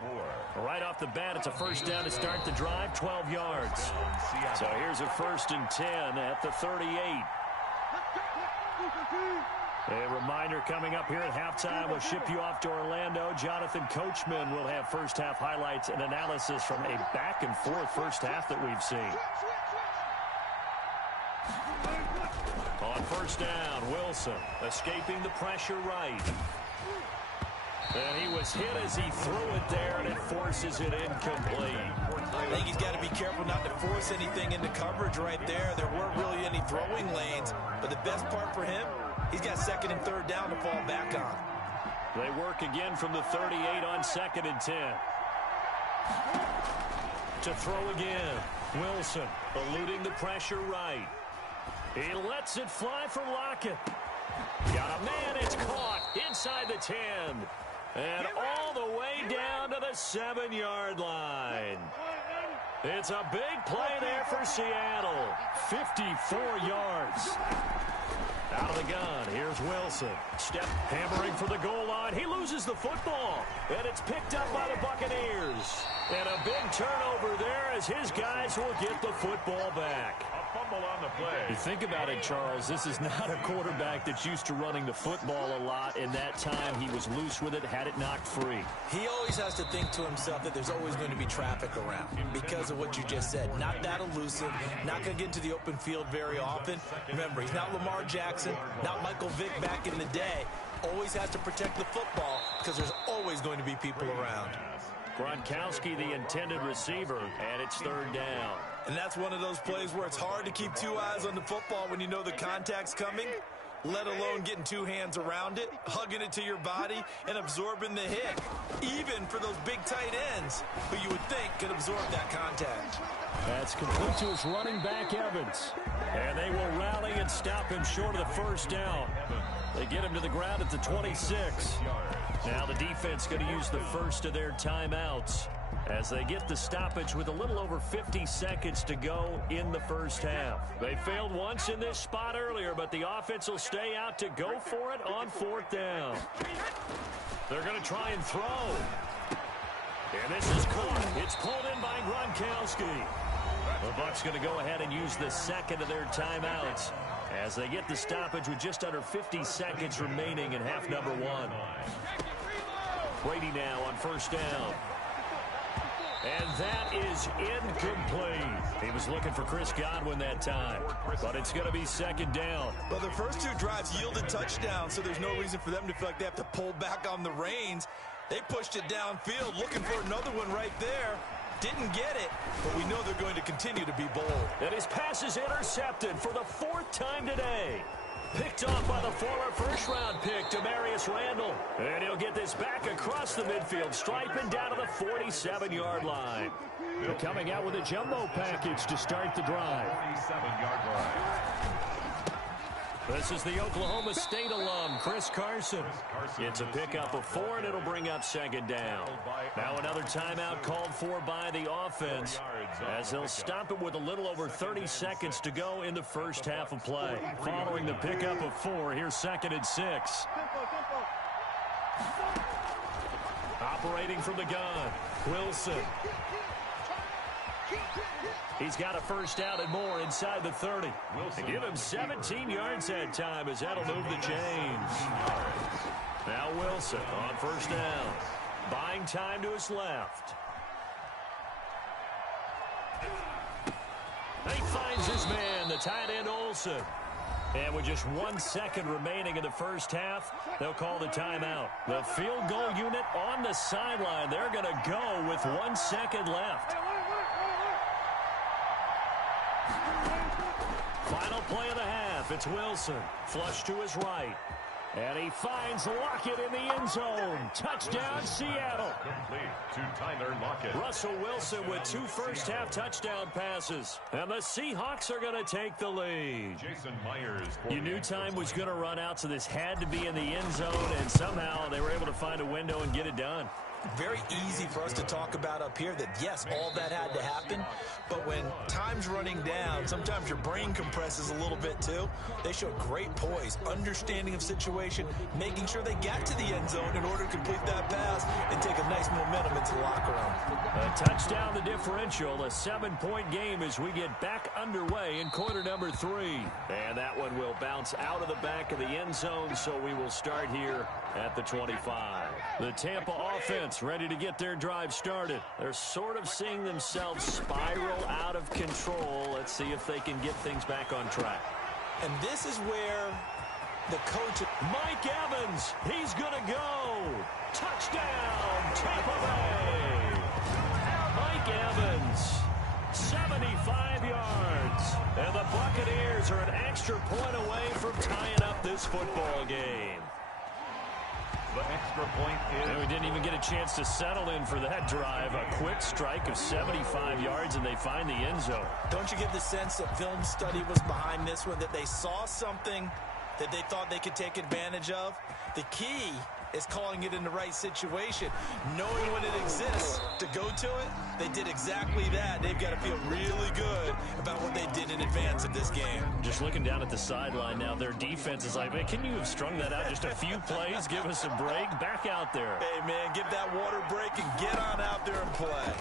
Right off the bat, it's a 1st down to start the drive, 12 yards. So here's a 1st and 10 at the 38. A reminder coming up here at halftime, we'll ship you off to Orlando. Jonathan Coachman will have first half highlights and analysis from a back-and-forth first half that we've seen. On first down, Wilson escaping the pressure right. And he was hit as he threw it there, and it forces it incomplete. I think he's got to be careful not to force anything into coverage right there. There weren't really any throwing lanes, but the best part for him, he's got second and third down to fall back on. They work again from the 38 on 2nd and 10. To throw again, Wilson eluding the pressure right. He lets it fly for Lockett. Got a man, it's caught inside the 10. And all the way down to the 7-yard line. It's a big play there for Seattle. 54 yards. Out of the gun, here's Wilson. Step hammering for the goal line. He loses the football. And it's picked up by the Buccaneers. And a big turnover there as his guys will get the football back. Fumble on the play. You think about it, Charles, this is not a quarterback that's used to running the football a lot. In that time, he was loose with it, had it knocked free. He always has to think to himself that there's always going to be traffic around because of what you just said. Not that elusive, not going to get into the open field very often. Remember, he's not Lamar Jackson, not Michael Vick back in the day. Always has to protect the football because there's always going to be people around. Gronkowski, the intended receiver, and it's third down. And that's one of those plays where it's hard to keep two eyes on the football when you know the contact's coming, let alone getting two hands around it, hugging it to your body, and absorbing the hit. Even for those big tight ends who you would think could absorb that contact. That's complete to his running back, Evans. And they will rally and stop him short of the first down. They get him to the ground at the 26. Now the defense going to use the first of their timeouts as they get the stoppage with a little over 50 seconds to go in the first half. They failed once in this spot earlier, but the offense will stay out to go for it on fourth down. They're going to try and throw. And this is caught. It's pulled in by Gronkowski. The Bucs going to go ahead and use the second of their timeouts as they get the stoppage with just under 50 seconds remaining in half number one. Brady now on first down. And that is incomplete. He was looking for Chris Godwin that time, but it's going to be second down. Well, the first two drives yielded touchdowns, so there's no reason for them to feel like they have to pull back on the reins. They pushed it downfield, looking for another one right there. Didn't get it, but we know they're going to continue to be bold. And his pass is intercepted for the fourth time today. Picked off by the former first-round pick, Demarius Randall. And he'll get this back across the midfield stripe and down to the 47-yard line. They're coming out with a jumbo package to start the drive. 47-yard line. This is the Oklahoma State alum, Chris Carson. It's a pickup of 4, and it'll bring up second down. Now another timeout called for by the offense as they'll stop it with a little over 30 seconds to go in the first half of play. Following the pickup of 4, here's second and 6. Operating from the gun, Wilson. He's got a first down and more inside the 30. They give him 17 yards that time as that'll move the chains. Now Wilson on first down. Buying time to his left. He finds his man, the tight end Olsen. And with just 1 second remaining in the first half, they'll call the timeout. The field goal unit on the sideline. They're going to go with 1 second left. Final play of the half. It's Wilson. Flush to his right. And he finds Lockett in the end zone. Touchdown, Seattle. Complete to Tyler Lockett. Russell Wilson with 2 first-half touchdown passes. And the Seahawks are going to take the lead. Jason Myers. You knew time was going to run out, so this had to be in the end zone, and somehow they were able to find a window and get it done. Very easy for us to talk about up here that, yes, all that had to happen. But when time's running down, sometimes your brain compresses a little bit too. They showed great poise, understanding of situation, making sure they got to the end zone in order to complete that pass and take a nice momentum into the locker room. A touchdown, the differential, a 7-point game as we get back underway in quarter number 3. And that one will bounce out of the back of the end zone, so we will start here at the 25. The Tampa offense ready to get their drive started. They're sort of seeing themselves spiral out of control. Let's see if they can get things back on track. And this is where the coach... Mike Evans, he's going to go. Touchdown, Tampa Bay. Mike Evans, 75 yards. And the Buccaneers are an extra point away from tying up this football game. The extra point is... And we didn't even get a chance to settle in for that drive. A quick strike of 75 yards, and they find the end zone. Don't you get the sense that film study was behind this one, that they saw something that they thought they could take advantage of? The key is calling it in the right situation. Knowing when it exists to go to it, they did exactly that. They've got to feel really good about what they did in advance of this game. Just looking down at the sideline now, their defense is like, man, can you have strung that out just a few plays? Give us a break. Back out there. Hey, man, give that water break and get on out there and play.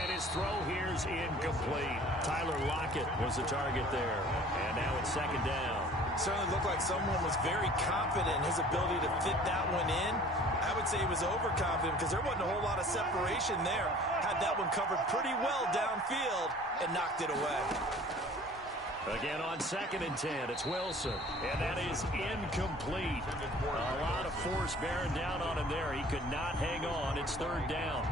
And his throw here's incomplete. Tyler Lockett was the target there. And now it's second down. Certainly looked like someone was very confident in his ability to fit that one in. I would say he was overconfident because there wasn't a whole lot of separation there. Had that one covered pretty well downfield and knocked it away. Again on 2nd and 10, it's Wilson. And that is incomplete. A lot of force bearing down on him there. He could not hang on. It's 3rd down.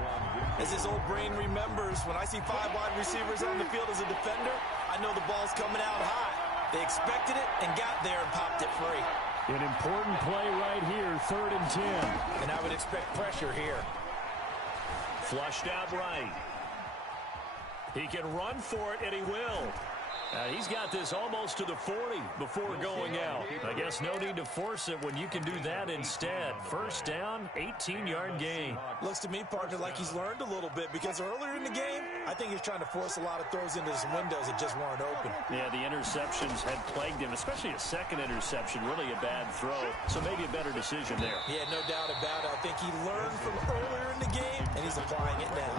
As his old brain remembers, when I see 5 wide receivers on the field as a defender, I know the ball's coming out high. They expected it and got there and popped it free. An important play right here, 3rd and 10. And I would expect pressure here. Flushed out right. He can run for it, and he will. He's got this almost to the 40 before going out. I guess no need to force it when you can do that instead. 1st down, 18-yard gain. Looks to me, partner, like he's learned a little bit because earlier in the game, I think he's trying to force a lot of throws into some windows that just weren't open. Yeah, the interceptions had plagued him, especially a second interception, really a bad throw. So maybe a better decision there. Yeah, no doubt about it. I think he learned from earlier in the game, and he's applying it now.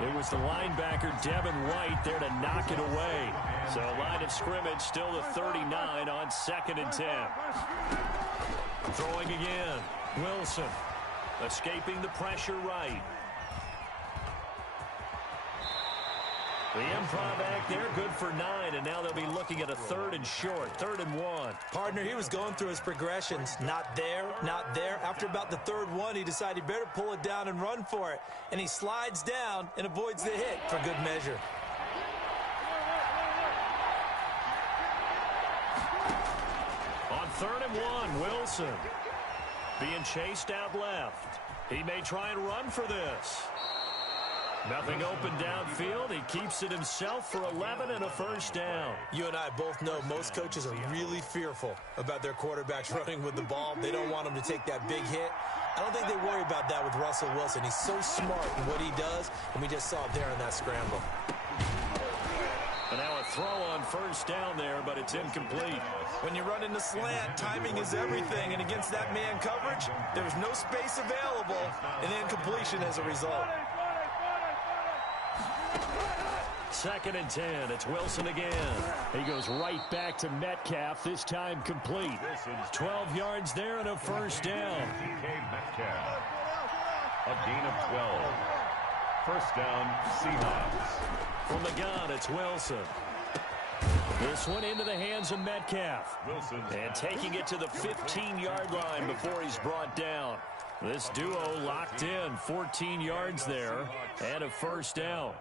It was the linebacker, Devin White, there to knock it away. So line of scrimmage still the 39 on 2nd and 10. Throwing again. Wilson escaping the pressure right. The improv act there, good for 9, and now they'll be looking at a 3rd and short, 3rd and 1. Partner, he was going through his progressions. Not there, not there. After about the 3rd one, he decided he better pull it down and run for it. And he slides down and avoids the hit for good measure. On 3rd and 1, Wilson being chased out left. He may try and run for this. Nothing open downfield. He keeps it himself for 11 and a 1st down. You and I both know most coaches are really fearful about their quarterbacks running with the ball. They don't want him to take that big hit. I don't think they worry about that with Russell Wilson. He's so smart in what he does, and we just saw it there in that scramble. And now a throw on 1st down there, but it's incomplete. When you run in the slant, timing is everything, and against that man coverage, there's no space available, and incompletion as a result. 2nd and 10. It's Wilson again. He goes right back to Metcalf, this time complete. 12 yards there and a 1st down. DK Metcalf. A gain of 12. 1st down, Seahawks. From the gun, it's Wilson. This one into the hands of Metcalf. Wilson. And taking it to the 15-yard line before he's brought down. This duo locked in, 14 yards there and a 1st down.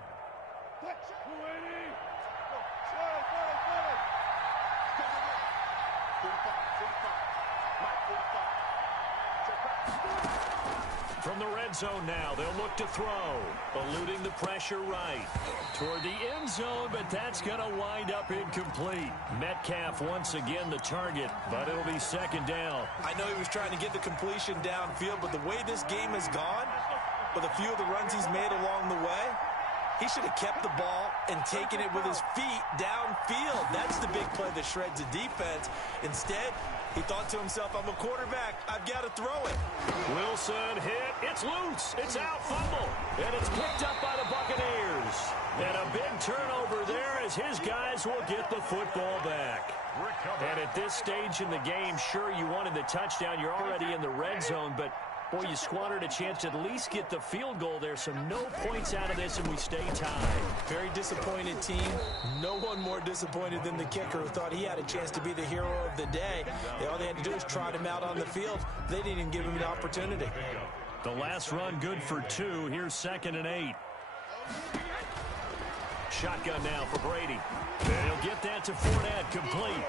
From the red zone now, they'll look to throw. Eluding the pressure right. Toward the end zone, but that's going to wind up incomplete. Metcalf once again the target, but it'll be 2nd down. I know he was trying to get the completion downfield, but the way this game has gone, with a few of the runs he's made along the way, he should have kept the ball and taken it with his feet downfield. That's the big play that shreds the defense. Instead, he thought to himself, I'm a quarterback. I've got to throw it. Wilson hit. It's loose. It's out. Fumble. And it's picked up by the Buccaneers. And a big turnover there as his guys will get the football back. And at this stage in the game, sure, you wanted the touchdown. You're already in the red zone, but Boy, you squandered a chance to at least get the field goal there, so no points out of this, and we stay tied. Very disappointed team. No one more disappointed than the kicker who thought he had a chance to be the hero of the day. All they had to do was trot him out on the field. They didn't even give him an opportunity. The last run good for 2. Here's 2nd and 8. Shotgun now for Brady. And he'll get that to Fournette, complete.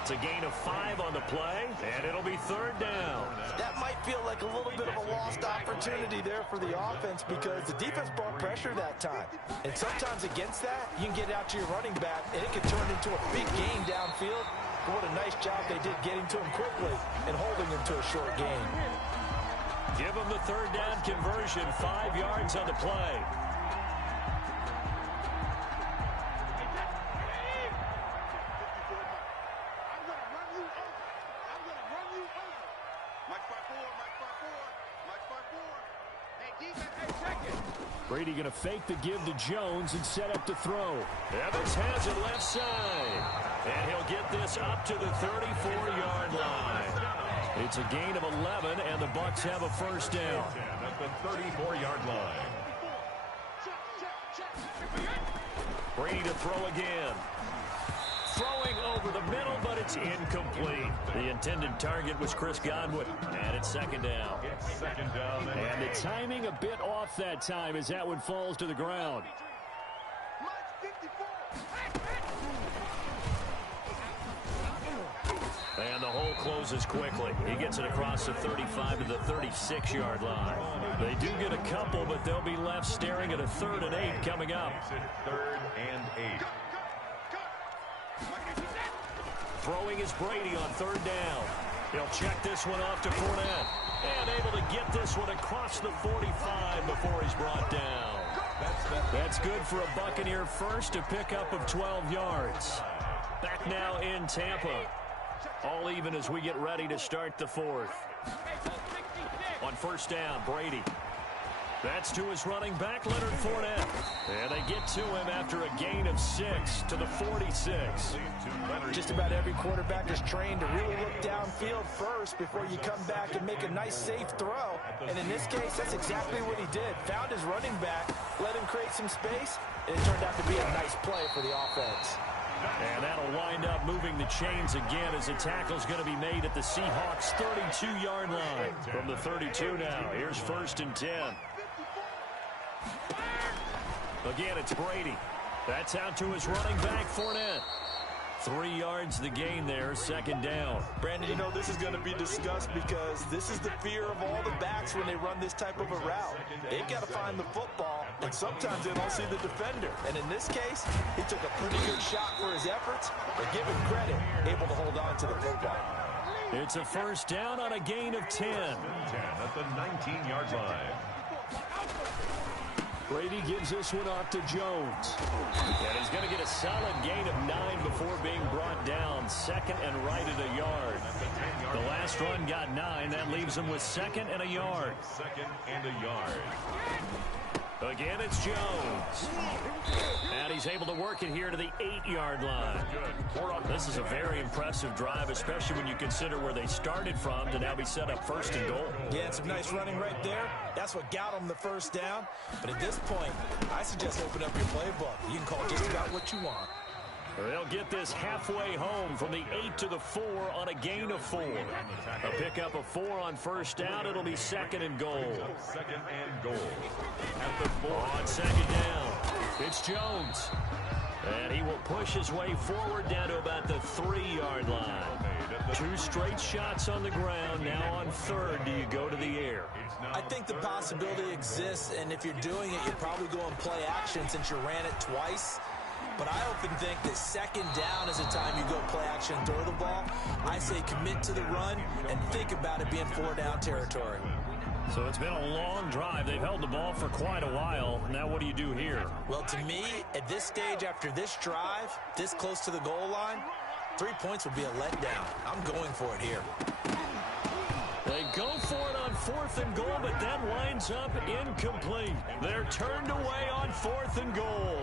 It's a gain of 5 on the play, and it'll be 3rd down. That might feel like a little bit of a lost opportunity there for the offense because the defense brought pressure that time. And sometimes against that, you can get out to your running back, and it can turn into a big gain downfield. But what a nice job they did getting to him quickly and holding him to a short gain. Give him the 3rd down conversion, 5 yards on the play. Brady going to fake the give to Jones and set up to throw. Evans has it left side. And he'll get this up to the 34-yard line. It's a gain of 11, and the Bucs have a 1st down. At the 34-yard line. Brady to throw again. Throwing over the middle, but it's incomplete. The intended target was Chris Godwin, and it's 2nd down. It's 2nd down. And the timing a bit off that time as that one falls to the ground. And the hole closes quickly. He gets it across the 35 to the 36-yard line. They do get a couple, but they'll be left staring at a 3rd and 8 coming up. 3rd and 8. Throwing is Brady on 3rd down. He'll check this one off to Fournette. And able to get this one across the 45 before he's brought down. That's good for a Buccaneer first, a pickup of 12 yards. Back now in Tampa. All even as we get ready to start the 4th. On 1st down, Brady. That's to his running back, Leonard Fournette. And they get to him after a gain of 6 to the 46. Just about every quarterback is trained to really look downfield first before you come back and make a nice, safe throw. And in this case, that's exactly what he did. Found his running back, let him create some space, and it turned out to be a nice play for the offense. And that'll wind up moving the chains again as the tackle's going to be made at the Seahawks' 32-yard line. From the 32 now, here's 1st and 10. Again, it's Brady. That's out to his running back, Fournette. 3 yards the gain there, 2nd down. Brandon, you know this is going to be discussed because this is the fear of all the backs when they run this type of a route. They've got to find the football, and sometimes they don't see the defender. And in this case, he took a pretty good shot for his efforts, but give him credit, able to hold on to the football. It's a 1st down on a gain of 10. 10 at the 19-yard line. Brady gives this one off to Jones. And he's going to get a solid gain of 9 before being brought down. 2nd and right at a yard. The last run got 9. That leaves him with 2nd and a yard. 2nd and a yard. Again, it's Jones. And he's able to work it here to the 8-yard line. This is a very impressive drive, especially when you consider where they started from to now be set up 1st and goal. Yeah, some nice running right there. That's what got them the 1st down. But at this point, I suggest open up your playbook. You can call just about what you want. They'll get this halfway home from the 8 to the 4 on a gain of 4. A pickup of 4 on 1st down. It'll be 2nd and goal. 2nd and goal. At the 4. On 2nd down, it's Jones. And he will push his way forward down to about the 3-yard line. 2 straight shots on the ground. Now on 3rd, do you go to the air? I think the possibility exists, and if you're doing it, you're probably going play action since you ran it twice. But I often think that 2nd down is the time you go play action and throw the ball. I say commit to the run and think about it being 4-down territory. So it's been a long drive. They've held the ball for quite a while. Now what do you do here? Well, to me, at this stage after this drive, this close to the goal line, 3 points would be a letdown. I'm going for it here. They go for it on 4th and goal, but that winds up incomplete. They're turned away on 4th and goal.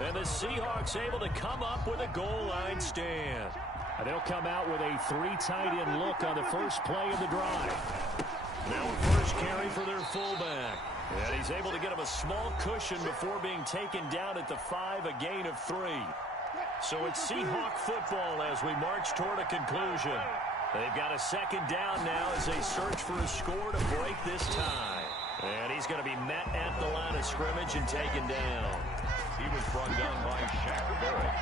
And the Seahawks able to come up with a goal line stand. And they'll come out with a 3 tight end look on the first play of the drive. for their fullback. And he's able to get him a small cushion before being taken down at the 5, a gain of 3. So it's Seahawk football as we march toward a conclusion. They've got a second down now as they search for a score to break this tie. And he's going to be met at the line of scrimmage and taken down. He was brought down by Shaq Barrett.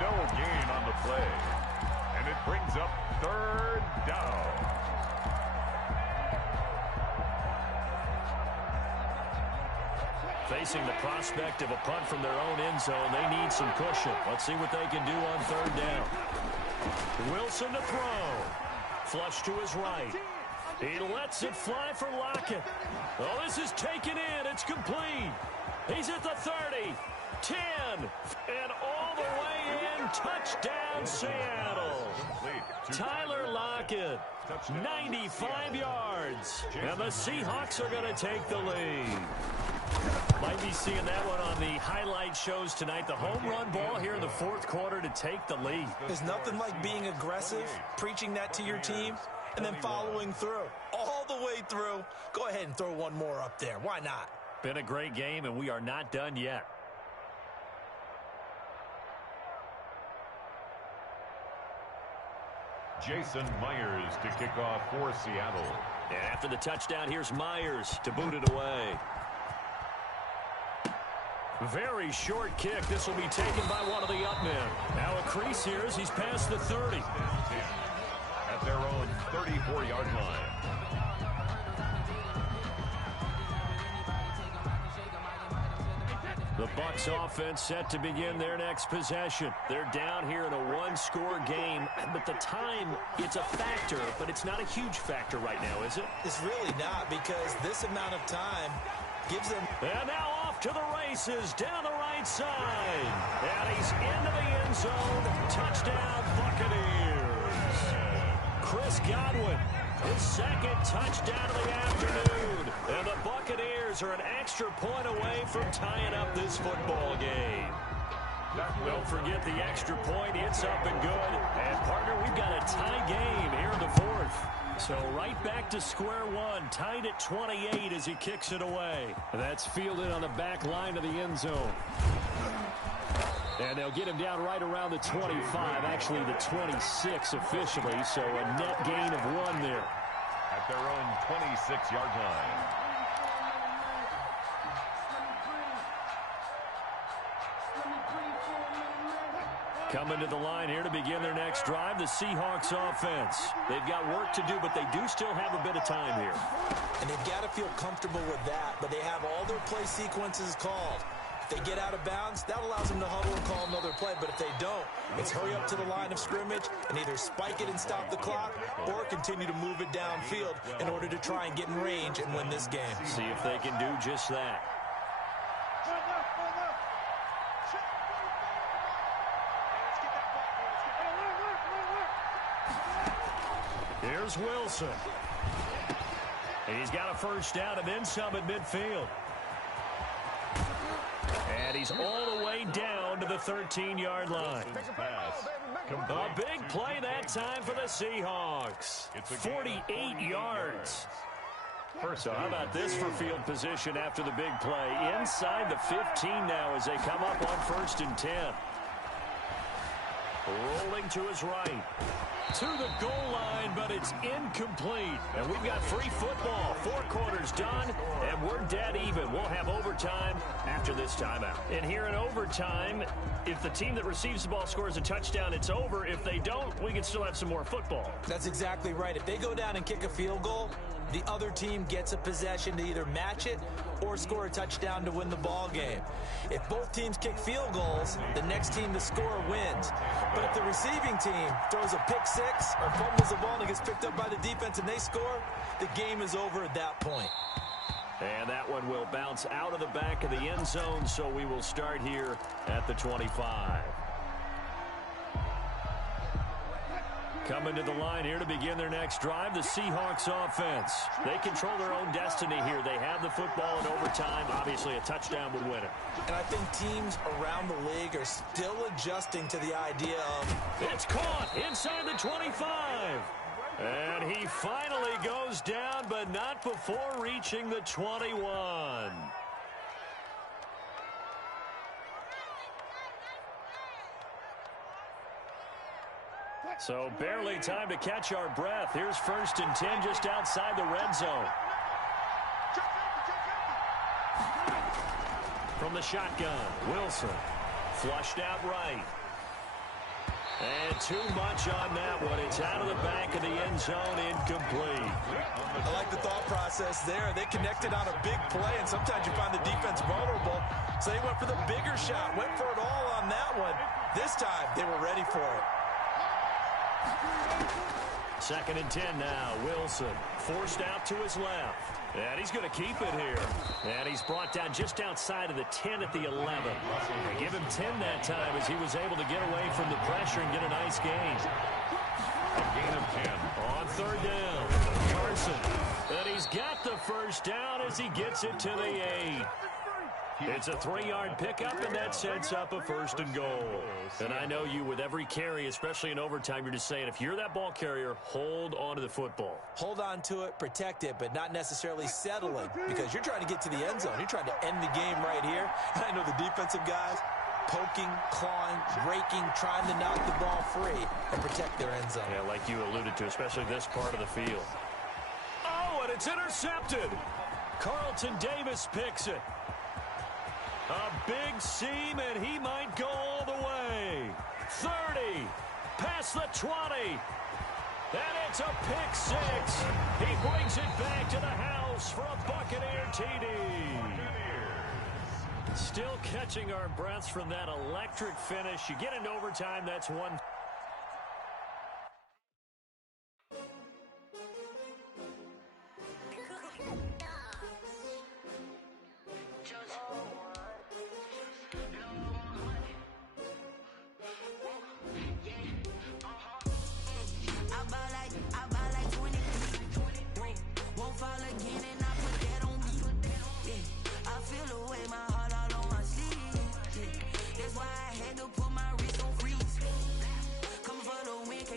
No gain on the play. And it brings up third down. Facing the prospect of a punt from their own end zone, they need some cushion. Let's see what they can do on third down. Wilson to throw. Flush to his right. He lets it fly for Lockett. Oh, this is taken in. It's complete. He's at the 30, 10, and all the way in. Touchdown, Seattle. Tyler Lockett, 95 yards. And the Seahawks are going to take the lead. Might be seeing that one on the highlight shows tonight. The home run ball here in the fourth quarter to take the lead. There's nothing like being aggressive, preaching that to your team, and then following through. All the way through. Go ahead and throw one more up there. Why not? Been a great game, and we are not done yet. Jason Myers to kick off for Seattle. And after the touchdown, here's Myers to boot it away. Very short kick. This will be taken by one of the up men. Now a crease here as he's past the 30. At their own 34-yard line. The Bucs offense set to begin their next possession. They're down here in a one-score game, but the time, it's a factor, but it's not a huge factor right now, is it? It's really not, because this amount of time gives them... And now off to the races, down the right side. And he's into the end zone. Touchdown, Buccaneers. Chris Godwin, his second touchdown of the afternoon. And the Buccaneers are an extra point away from tying up this football game. Don't forget the extra point. It's up and good. And, partner, we've got a tie game here in the fourth. So right back to square one, tied at 28 as he kicks it away. That's fielded on the back line of the end zone. And they'll get him down right around the 25, actually the 26 officially, so a net gain of 1 there. At their own 26-yard line. Coming to the line here to begin their next drive, the Seahawks offense. They've got work to do, but they do still have a bit of time here. And they've got to feel comfortable with that, but they have all their play sequences called. If they get out of bounds, that allows them to huddle and call another play. But if they don't, it's hurry up to the line of scrimmage and either spike it and stop the clock or continue to move it downfield in order to try and get in range and win this game. See if they can do just that. Here's Wilson. He's got a first down and then some at midfield. And he's all the way down to the 13-yard line. A big play that time for the Seahawks. 48 yards. So how about this for field position after the big play? Inside the 15 now as they come up on 1st and 10. Rolling to his right. To the goal line, but it's incomplete. And we've got free football. 4 quarters done, and we're dead even. We'll have overtime after this timeout. And here in overtime, if the team that receives the ball scores a touchdown, it's over. If they don't, we can still have some more football. That's exactly right. If they go down and kick a field goal, the other team gets a possession to either match it or score a touchdown to win the ball game. If both teams kick field goals, the next team to score wins. But if the receiving team throws a pick six or fumbles the ball and it gets picked up by the defense and they score, the game is over at that point. And that one will bounce out of the back of the end zone, so we will start here at the 25. Coming to the line here to begin their next drive, the Seahawks offense. They control their own destiny here. They have the football in overtime. Obviously, a touchdown would win it. And I think teams around the league are still adjusting to the idea of... It's caught inside the 25. And he finally goes down, but not before reaching the 21. So barely time to catch our breath. Here's 1st and 10 just outside the red zone. From the shotgun, Wilson. Flushed out right. And too much on that one. It's out of the back of the end zone, incomplete. I like the thought process there. They connected on a big play, and sometimes you find the defense vulnerable. So they went for the bigger shot, went for it all on that one. This time, they were ready for it. 2nd and 10 now. Wilson forced out to his left. And he's going to keep it here. And he's brought down just outside of the 10 at the 11. They give him 10 that time as he was able to get away from the pressure and get a nice gain. A gain of 10. On 3rd down, Carson. And he's got the 1st down as he gets it to the 8. It's a 3-yard pickup, and that sets up a 1st and goal. And I know you, with every carry, especially in overtime, you're just saying, if you're that ball carrier, hold on to the football. Hold on to it, protect it, but not necessarily settling, because you're trying to get to the end zone. You're trying to end the game right here. And I know the defensive guys poking, clawing, raking, trying to knock the ball free and protect their end zone. Yeah, like you alluded to, especially this part of the field. Oh, and it's intercepted. Carlton Davis picks it. A big seam, and he might go all the way. 30, past the 20. And it's a pick 6. He brings it back to the house for a Buccaneer TD. Still catching our breaths from that electric finish. You get into overtime, that's one.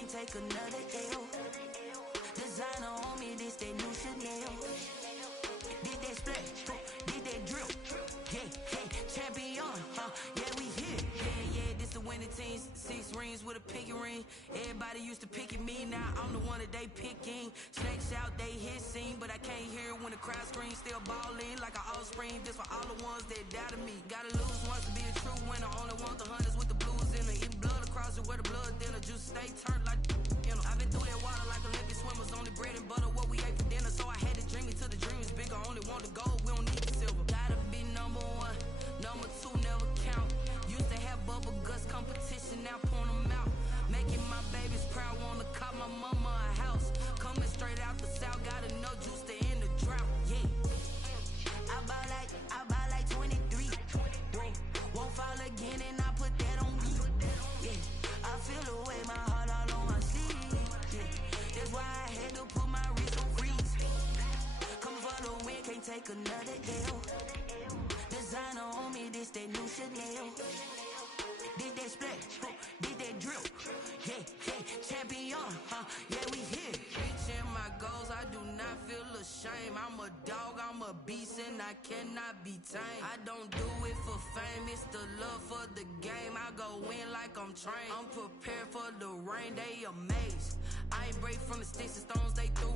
Take another L. Designer on me, this that new Chanel. Did that splash, did that drip. Yeah, champion, yeah, we here. Yeah, this the winning team. 6 rings with a pinky ring. Everybody used to picking me, now I'm the one that they picking. Snakes out, they hit scene, but I can't hear when the crowd screams. Still balling like an offspring. This for all the ones that doubted me. Gotta lose once to be a true winner. Only want the hunters with the blues in it. Eating blood across it where the blood dinner. Just stay turned like, you know. I've been through that water like Olympic swimmers. Only bread and butter, what we ate for dinner. So I had to dream it till the dream is bigger. Only want the gold, we don't need the silver. Gotta be number 1, number 2 never count. Used to have bubble guts competition, now point them out. Making my babies proud, wanna cop my mama a house. Coming straight out the south, got enough juice to end the drought. Yeah, I buy like 23. Won't fall again, and I put that on me. Yeah, I feel the way, my heart all on my sleeve. Yeah, that's why I had to put my wrist on freeze. Coming for the win, can't take another L. Designer on me, this that new Chanel. Did that splash, did that drip. Yeah, champion, yeah, we here. Reaching my goals, I do not feel ashamed. I'm a dog, I'm a beast, and I cannot be tamed. I don't do it for fame, it's the love for the game. I go in like I'm trained. I'm prepared for the rain, they amazed. I ain't break from the sticks and stones they threw.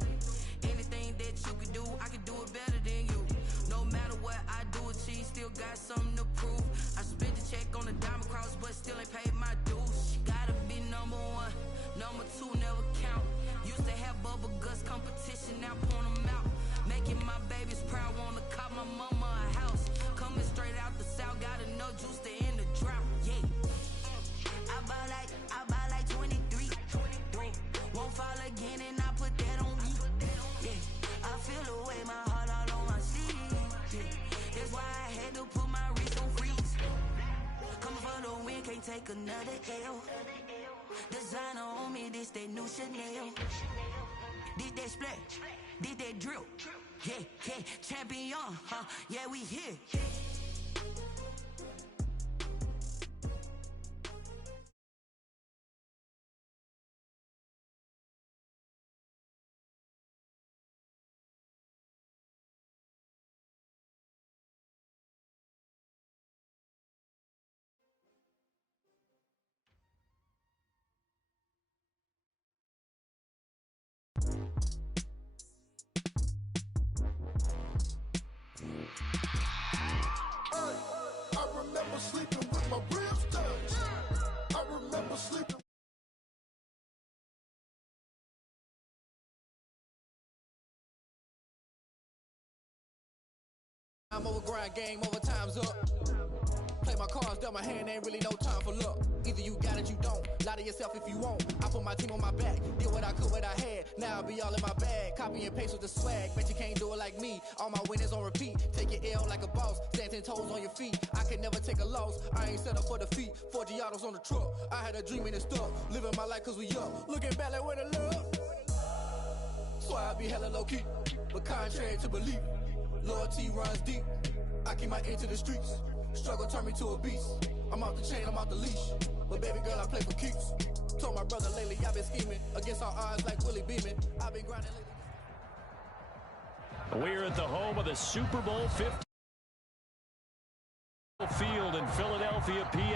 Anything that you can do, I can do it better than you. No matter what I do, achieve, still got something to prove. I spent the check on the diamond cross, but still ain't paid my dues. Gotta be number 1, number 2 never count. Used to have bubble guts competition, now point them out. Making my babies proud, wanna cop my mama a house. Coming straight out the south, got enough juice to end the drought. Yeah, I buy like 23. Won't fall again, and I put that on me. Yeah, I feel the way, my heart all on my sleeve. Yeah, that's why I had to put my wrist on freeze. Coming for the win, can't take another L. Designer on me, this that new Chanel. Did that splash, did that drip. Yeah, champion, yeah, we here. I'm over grind game, over time's up. Play my cards, dealt my hand, ain't really no time for luck. Either you got it, you don't. Lie to yourself if you won't. I put my team on my back, did what I could, what I had. Now I'll be all in my bag, copy and paste with the swag. Bet you can't do it like me, all my winners on repeat. Take your L like a boss, stand 10 toes on your feet. I can never take a loss, I ain't set up for defeat. 4 Giottos on the truck, I had a dream and it stuck. Living my life cause we up, looking back like where the love. So I be hella low key, but contrary to belief, loyalty runs deep. I keep my ear to the streets. Struggle turned me to a beast. I'm off the chain, I'm off the leash. But baby girl, I play for keeps. Told my brother lately, I've been scheming against all odds like Willie Beeman. I've been grinding lately. We're at the home of the Super Bowl 50 field in Philadelphia, PA.